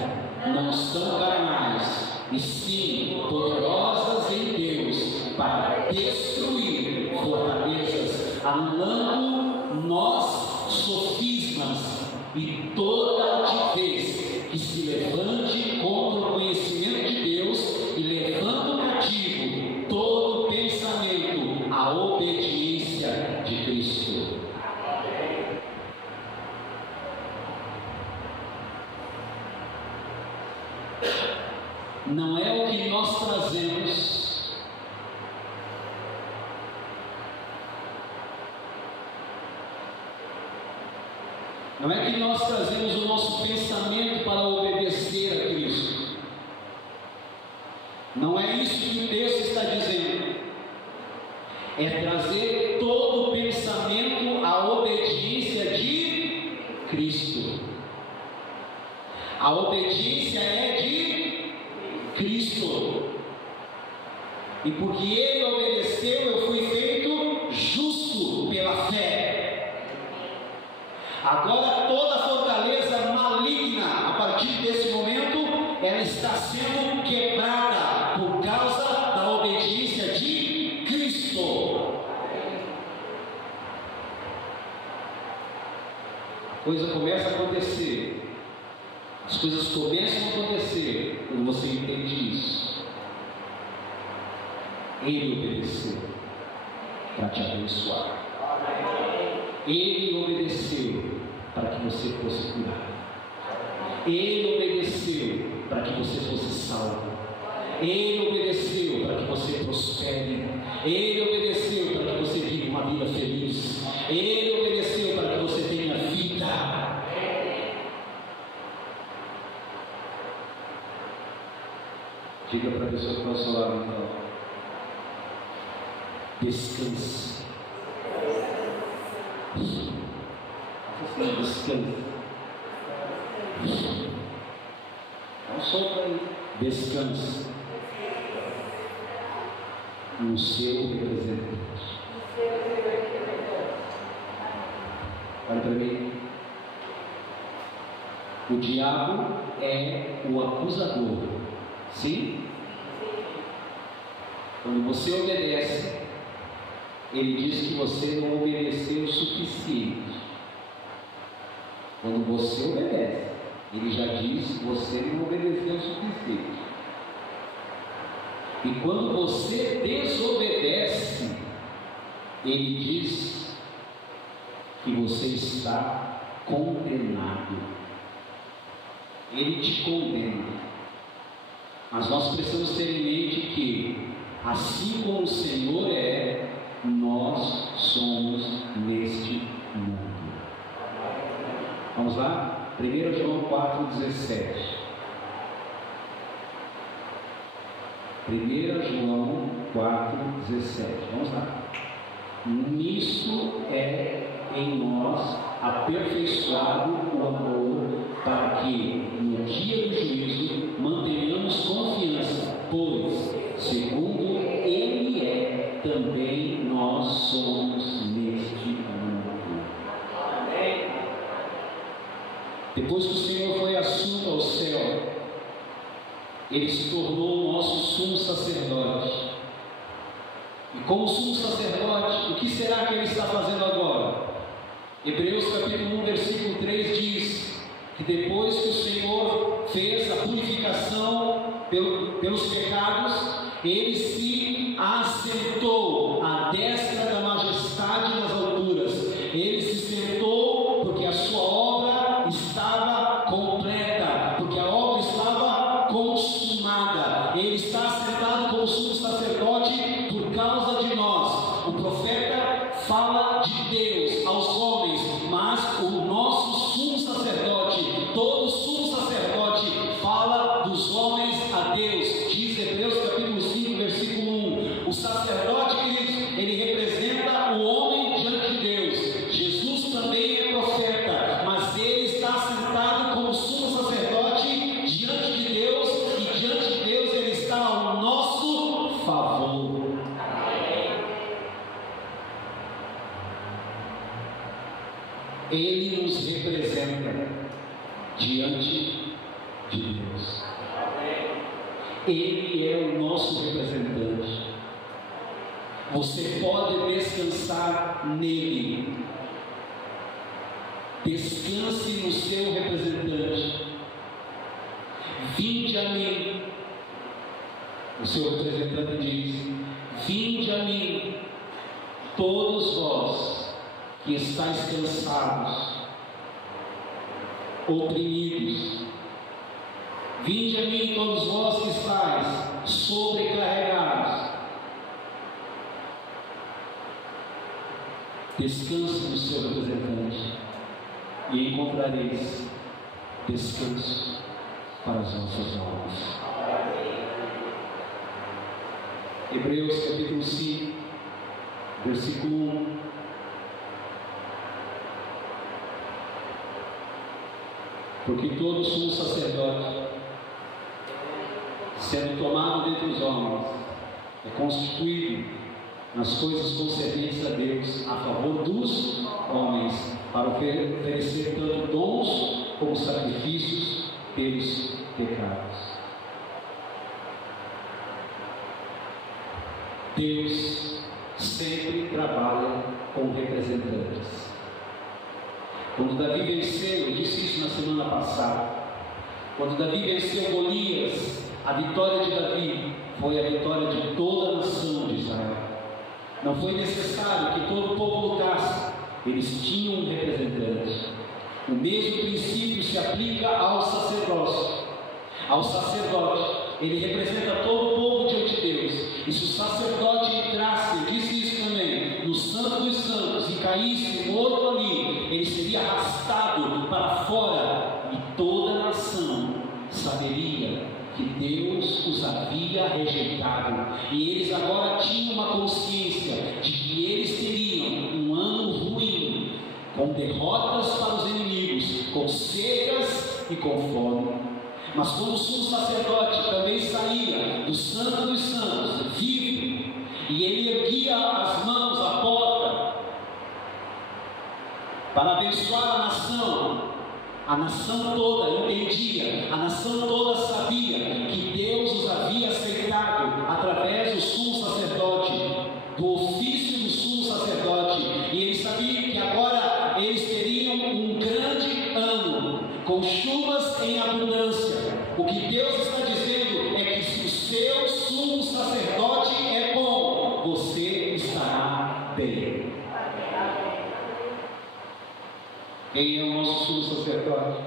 não são carnais, e sim poderosas em Deus para destruir fortalezas, anulando nós sofismas e toda altivez que se levante contra o conhecimento de Deus, e levando cativo todo pensamento não é o que nós trazemos, não é que nós trazemos o nosso pensamento para obedecer a Cristo. Não é isso que o texto está dizendo. É trazer todo o pensamento à obediência de Cristo. A obediência é de Cristo. E porque Ele obedeceu, eu fui feito justo pela fé. Agora toda fortaleza maligna, a partir desse momento, ela está sendo quebrada por causa da obediência de Cristo. A coisa começa a acontecer. As coisas começam a acontecer quando você entende isso. Ele obedeceu para te abençoar. Ele obedeceu para que você fosse curado. Ele obedeceu para que você fosse salvo. Ele obedeceu para que você prospere. Ele obedeceu para que você viva uma vida feliz. Ele obedeceu para que você tenha vida. Diga para a pessoa que está ao seu lado, então: descanse. Descanse. Não solta aí. Descanse no seu representante. Olha para mim. O diabo é o acusador. Sim? Quando você obedece, ele diz que você não obedeceu o suficiente. Quando você obedece, ele já diz que você não obedeceu o suficiente. E quando você desobedece, ele diz que você está condenado. Ele te condena. Mas nós precisamos ter em mente que, assim como o Senhor é, nós somos neste mundo. Vamos lá? 1 João 4,17. 1 João 4,17. Vamos lá. Nisto é em nós aperfeiçoado o amor, para que no dia do juízo mantenhamos confiança, pois, segundo Ele é, também nós somos neste mundo. Amém. Depois que o Senhor foi assunto ao céu, Ele se tornou o nosso sumo sacerdote. E como sumo sacerdote, o que será que Ele está fazendo agora? Hebreus capítulo 1, versículo 3 diz que depois que o Senhor fez a purificação pelos pecados, Ele se assentou à destra da majestade nas alturas. Ele se sentou porque a sua obra estava completa, porque a obra estava consumada. Ele está sentado como sumo sacerdote por causa de nós. O profeta fala de Deus aos homens, mas o nosso sumo sacerdote, todo sumo sacerdote, fala dos homens a Deus. Diz Hebreus capítulo 5, versículo 1. O sacerdote, queridos, ele representa o homem diante de Deus. Jesus também é profeta, mas ele está sentado como sumo sacerdote diante de Deus, e diante de Deus ele está ao nosso favor. Ele nos representa diante de Deus. Ele é o nosso representante. Você pode descansar nele. Descanse no seu representante. Vinde a mim. O seu representante diz: vinde a mim, todos vós que estáis cansados, oprimidos, Vinde a mim todos vós que estáis sobrecarregados. Descanse no seu representante e encontrareis descanso para as vossas almas. Hebreus capítulo 5, versículo 1. Porque todo sumo sacerdote, sendo tomado dentre os homens, é constituído nas coisas concernentes a Deus, a favor dos homens, para oferecer tanto dons como sacrifícios pelos pecados. Deus sempre trabalha com representantes. Quando Davi venceu, eu disse isso na semana passada, quando Davi venceu Golias, a vitória de Davi foi a vitória de toda a nação de Israel. Não foi necessário que todo o povo lutasse, eles tinham um representante. O mesmo princípio se aplica ao sacerdócio. Ao sacerdote, ele representa todo o povo diante de Deus. E se o sacerdote entrasse, eu disse isso também, no Santo dos Santos e caísse morto ali, ele seria arrastado para fora e toda a nação saberia que Deus os havia rejeitado, e eles agora tinham uma consciência de que eles teriam um ano ruim, com derrotas para os inimigos, com secas e com fome. Mas como o sumo sacerdote também saía do Santo dos Santos, vivo, e ele erguia as mãos à porta para abençoar a nação toda entendia, a nação toda sabia que Deus os havia aceitado através do sumo sacerdote, do ofício do sumo sacerdote, e eles sabiam que agora eles teriam um grande ano, com chuvas em abundância. O que Deus está dizendo é que se o seu sumo sacerdote é bom, você estará bem. Quem é o nosso sumo sacerdote?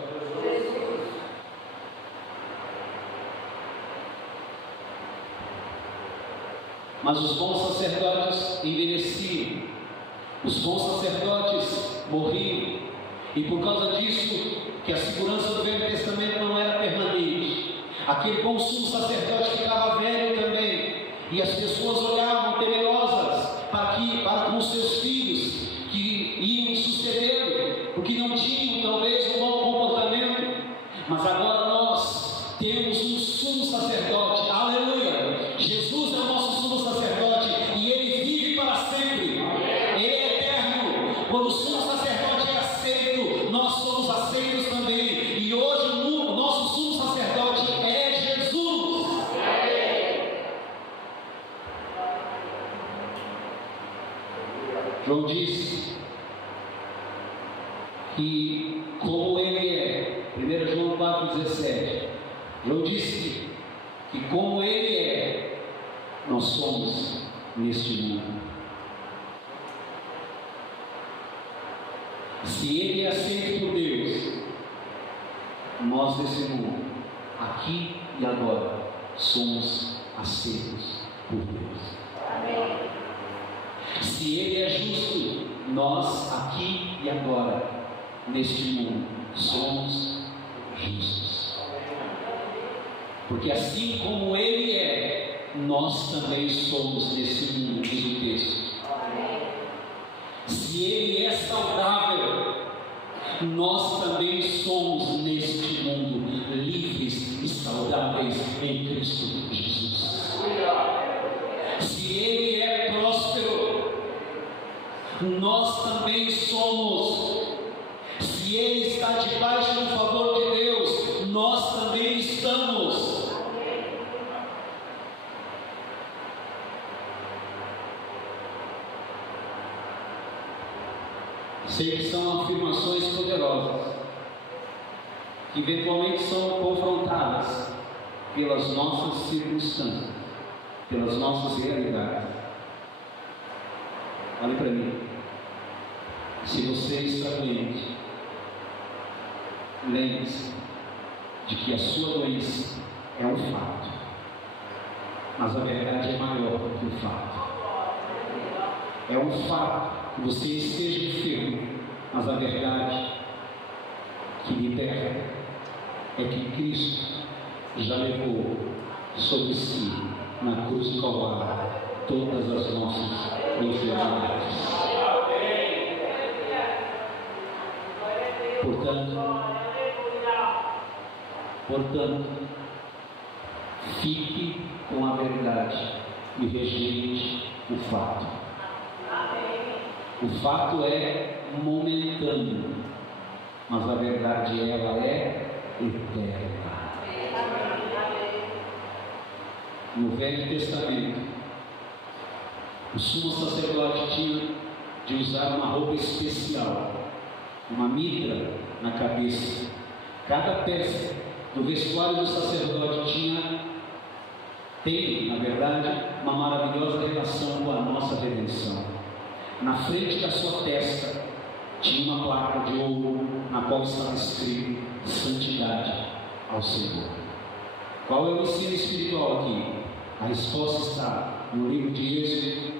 Mas os bons sacerdotes envelheciam, os bons sacerdotes morriam, e por causa disso, que a segurança do Velho Testamento não era permanente. Aquele bom sumo sacerdote ficava velho também, e as pessoas olhavam temerosas para com seus filhos que iam sucedendo, porque não tinham talvez um bom comportamento. Mas agora nós temos um sumo sacerdote, aleluia! Jesus é o nosso sumo sacerdote e ele vive para sempre, ele é eterno. Quando o sumo sacerdote é aceito, nós somos aceitos também, e hoje o nosso sumo sacerdote é Jesus. João disse que como ele é, 1 João 4,17, João disse que como ele é, nós somos neste mundo. Se ele é aceito por Deus, nós desse mundo, aqui e agora, somos aceitos por Deus. Amém. Se ele é justo, nós aqui e agora, neste mundo, somos justos. Porque assim como ele é, nós também somos nesse mundo, diz o texto. Se ele é saudável, nós também somos neste mundo livres e saudáveis em Cristo Jesus. Se ele é próspero, nós também somos. Se ele está debaixo do favor de Deus, nós também estamos. Sei que são afirmações poderosas, que eventualmente são confrontadas pelas nossas circunstâncias, pelas nossas realidades. Olhe para mim. Se você está doente, lembre-se de que a sua doença é um fato, mas a verdade é maior do que o fato. É um fato que você esteja enfermo, mas a verdade que liberta é que Cristo já levou sobre si, na cruz do Calvário, todas as nossas enfermidades. Portanto, fique com a verdade e rejeite o fato. O fato é momentâneo, mas a verdade ela é eterna. No Velho Testamento, o sumo sacerdote tinha de usar uma roupa especial, uma mitra na cabeça. Cada peça do vestuário do sacerdote tem, na verdade, uma maravilhosa relação com a nossa redenção. Na frente da sua testa tinha uma placa de ouro, na qual estava escrito santidade ao Senhor. Qual é o ensino espiritual aqui? A resposta está no livro de Êxodo.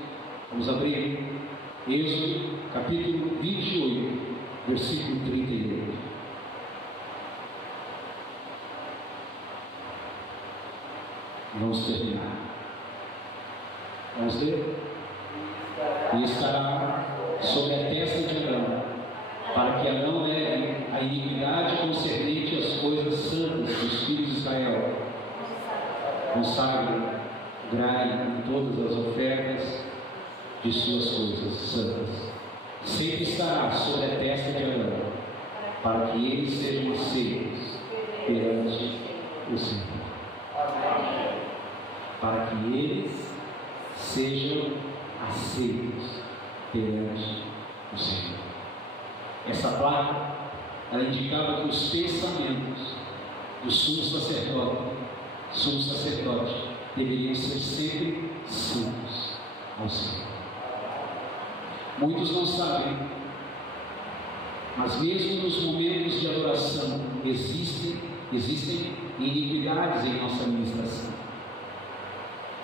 Vamos abrir Êxodo capítulo 28, versículo 38. Vamos terminar. Vamos ler? E estará sobre a testa de Arão, para que Arão leve a iniquidade concernente às coisas santas dos filhos de Israel. Consagre, graie em todas as ofertas de suas coisas santas. Sempre estará sobre a testa de Arão, para que eles sejam aceitos perante o Senhor. Para que eles sejam aceitos perante o Senhor. Essa placa, ela indicava que os pensamentos do sumo sacerdote deveriam ser sempre santos ao Senhor. Muitos não sabem, mas mesmo nos momentos de adoração existem iniquidades em nossa administração.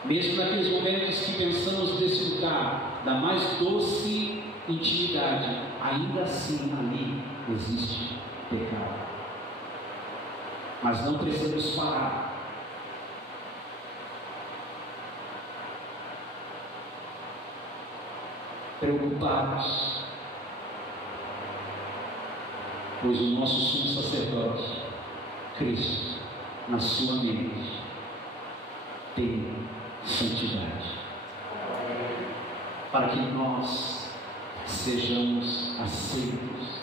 Mesmo naqueles momentos que pensamos desfrutar da mais doce intimidade, ainda assim ali existe pecado. Mas não precisamos parar. Preocupados, pois o nosso sumo sacerdote, Cristo, na sua mente, tem santidade, para que nós sejamos aceitos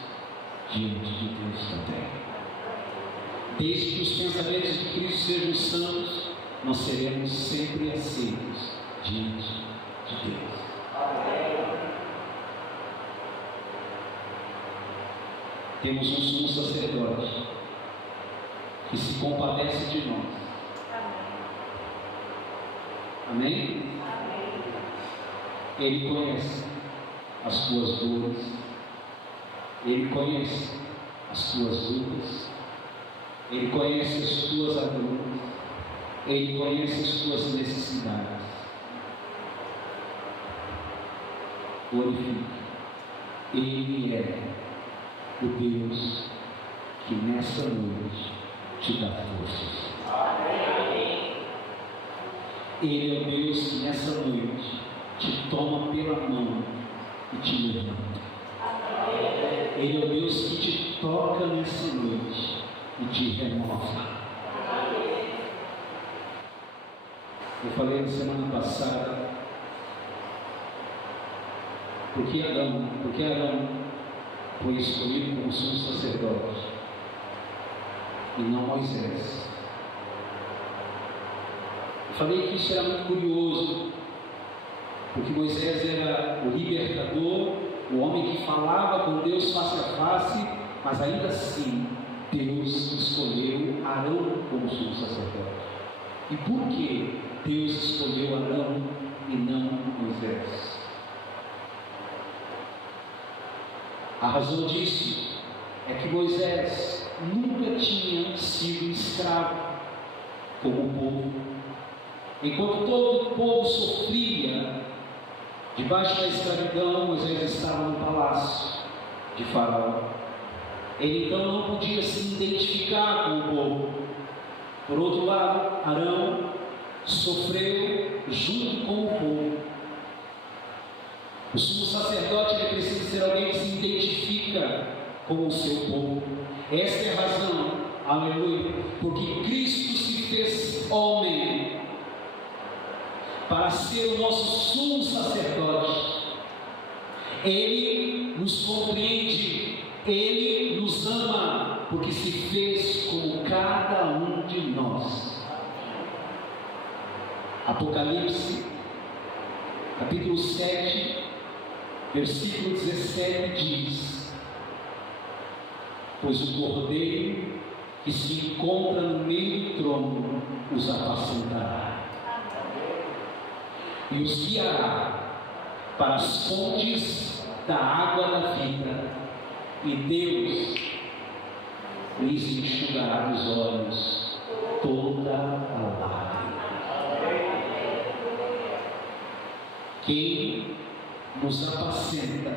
diante de Deus da terra. Desde que os pensamentos de Cristo sejam santos, nós seremos sempre aceitos diante de Deus. Temos um sumo sacerdote que se compadece de nós. Amém? Ele conhece as tuas dores, Ele conhece as tuas lutas, Ele conhece as tuas agruras, Ele conhece as tuas necessidades. Glorifique. Ele é o Deus que nessa noite te dá forças. Ele é o Deus que nessa noite te toma pela mão e te levanta. Ele é o Deus que te toca nessa noite e te renova. Eu falei na semana passada, porque Arão foi escolhido como sumo sacerdote e não Moisés. Eu falei que isso era muito curioso, porque Moisés era o libertador, o homem que falava com Deus face a face, mas ainda assim Deus escolheu Arão como sumo sacerdote. E por que Deus escolheu Arão e não Moisés? A razão disso é que Moisés nunca tinha sido ensinado escravo, como o povo. Enquanto todo o povo sofria debaixo da escravidão, Moisés estava no palácio de Faraó. Ele então não podia se identificar com o povo. Por outro lado, Arão sofreu junto com o povo. O sumo sacerdote ele precisa ser alguém que se identifica com o seu povo. Esta é a razão, aleluia, porque Cristo se fez homem para ser o nosso sumo sacerdote. Ele nos compreende, Ele nos ama, porque se fez como cada um de nós. Apocalipse, capítulo 7, versículo 17 diz: pois o Cordeiro que se encontra no meio do trono os apacentará e os guiará para as fontes da água da vida, e Deus lhes enxugará dos olhos toda a lágrima. Quem nos apacenta,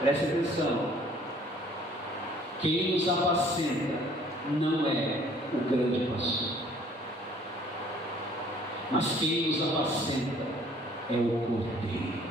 preste atenção, quem nos apacenta não é o grande pastor, mas quem nos apacenta é o Cordeiro.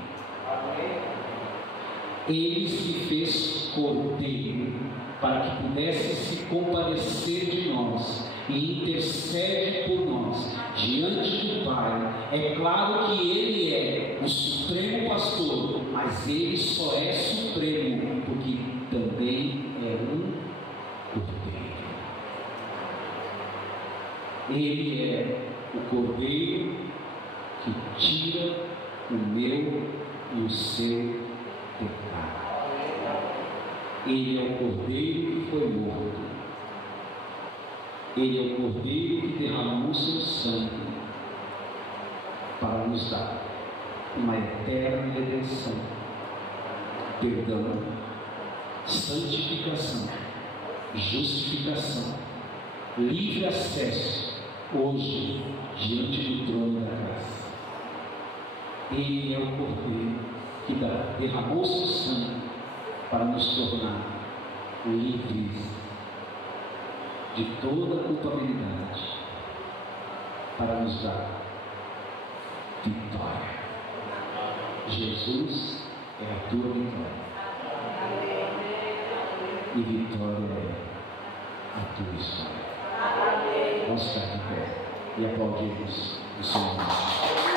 Ele se fez Cordeiro para que pudesse se compadecer de nós e intercede por nós diante do Pai. É claro que Ele é o supremo pastor, mas Ele só é supremo porque também é um Cordeiro. Ele é o Cordeiro que tira o meu e o seu pecado. Ele é o Cordeiro que foi morto. Ele é o Cordeiro que derramou seu sangue para nos dar uma eterna redenção, perdão, santificação, justificação, livre acesso hoje diante do trono da graça. Ele é o Cordeiro que derramou seu sangue para nos tornar livres de toda culpabilidade, para nos dar vitória. Jesus é a tua vitória, e vitória é a tua história. Vamos ficar de pé e aplaudirmos o Senhor.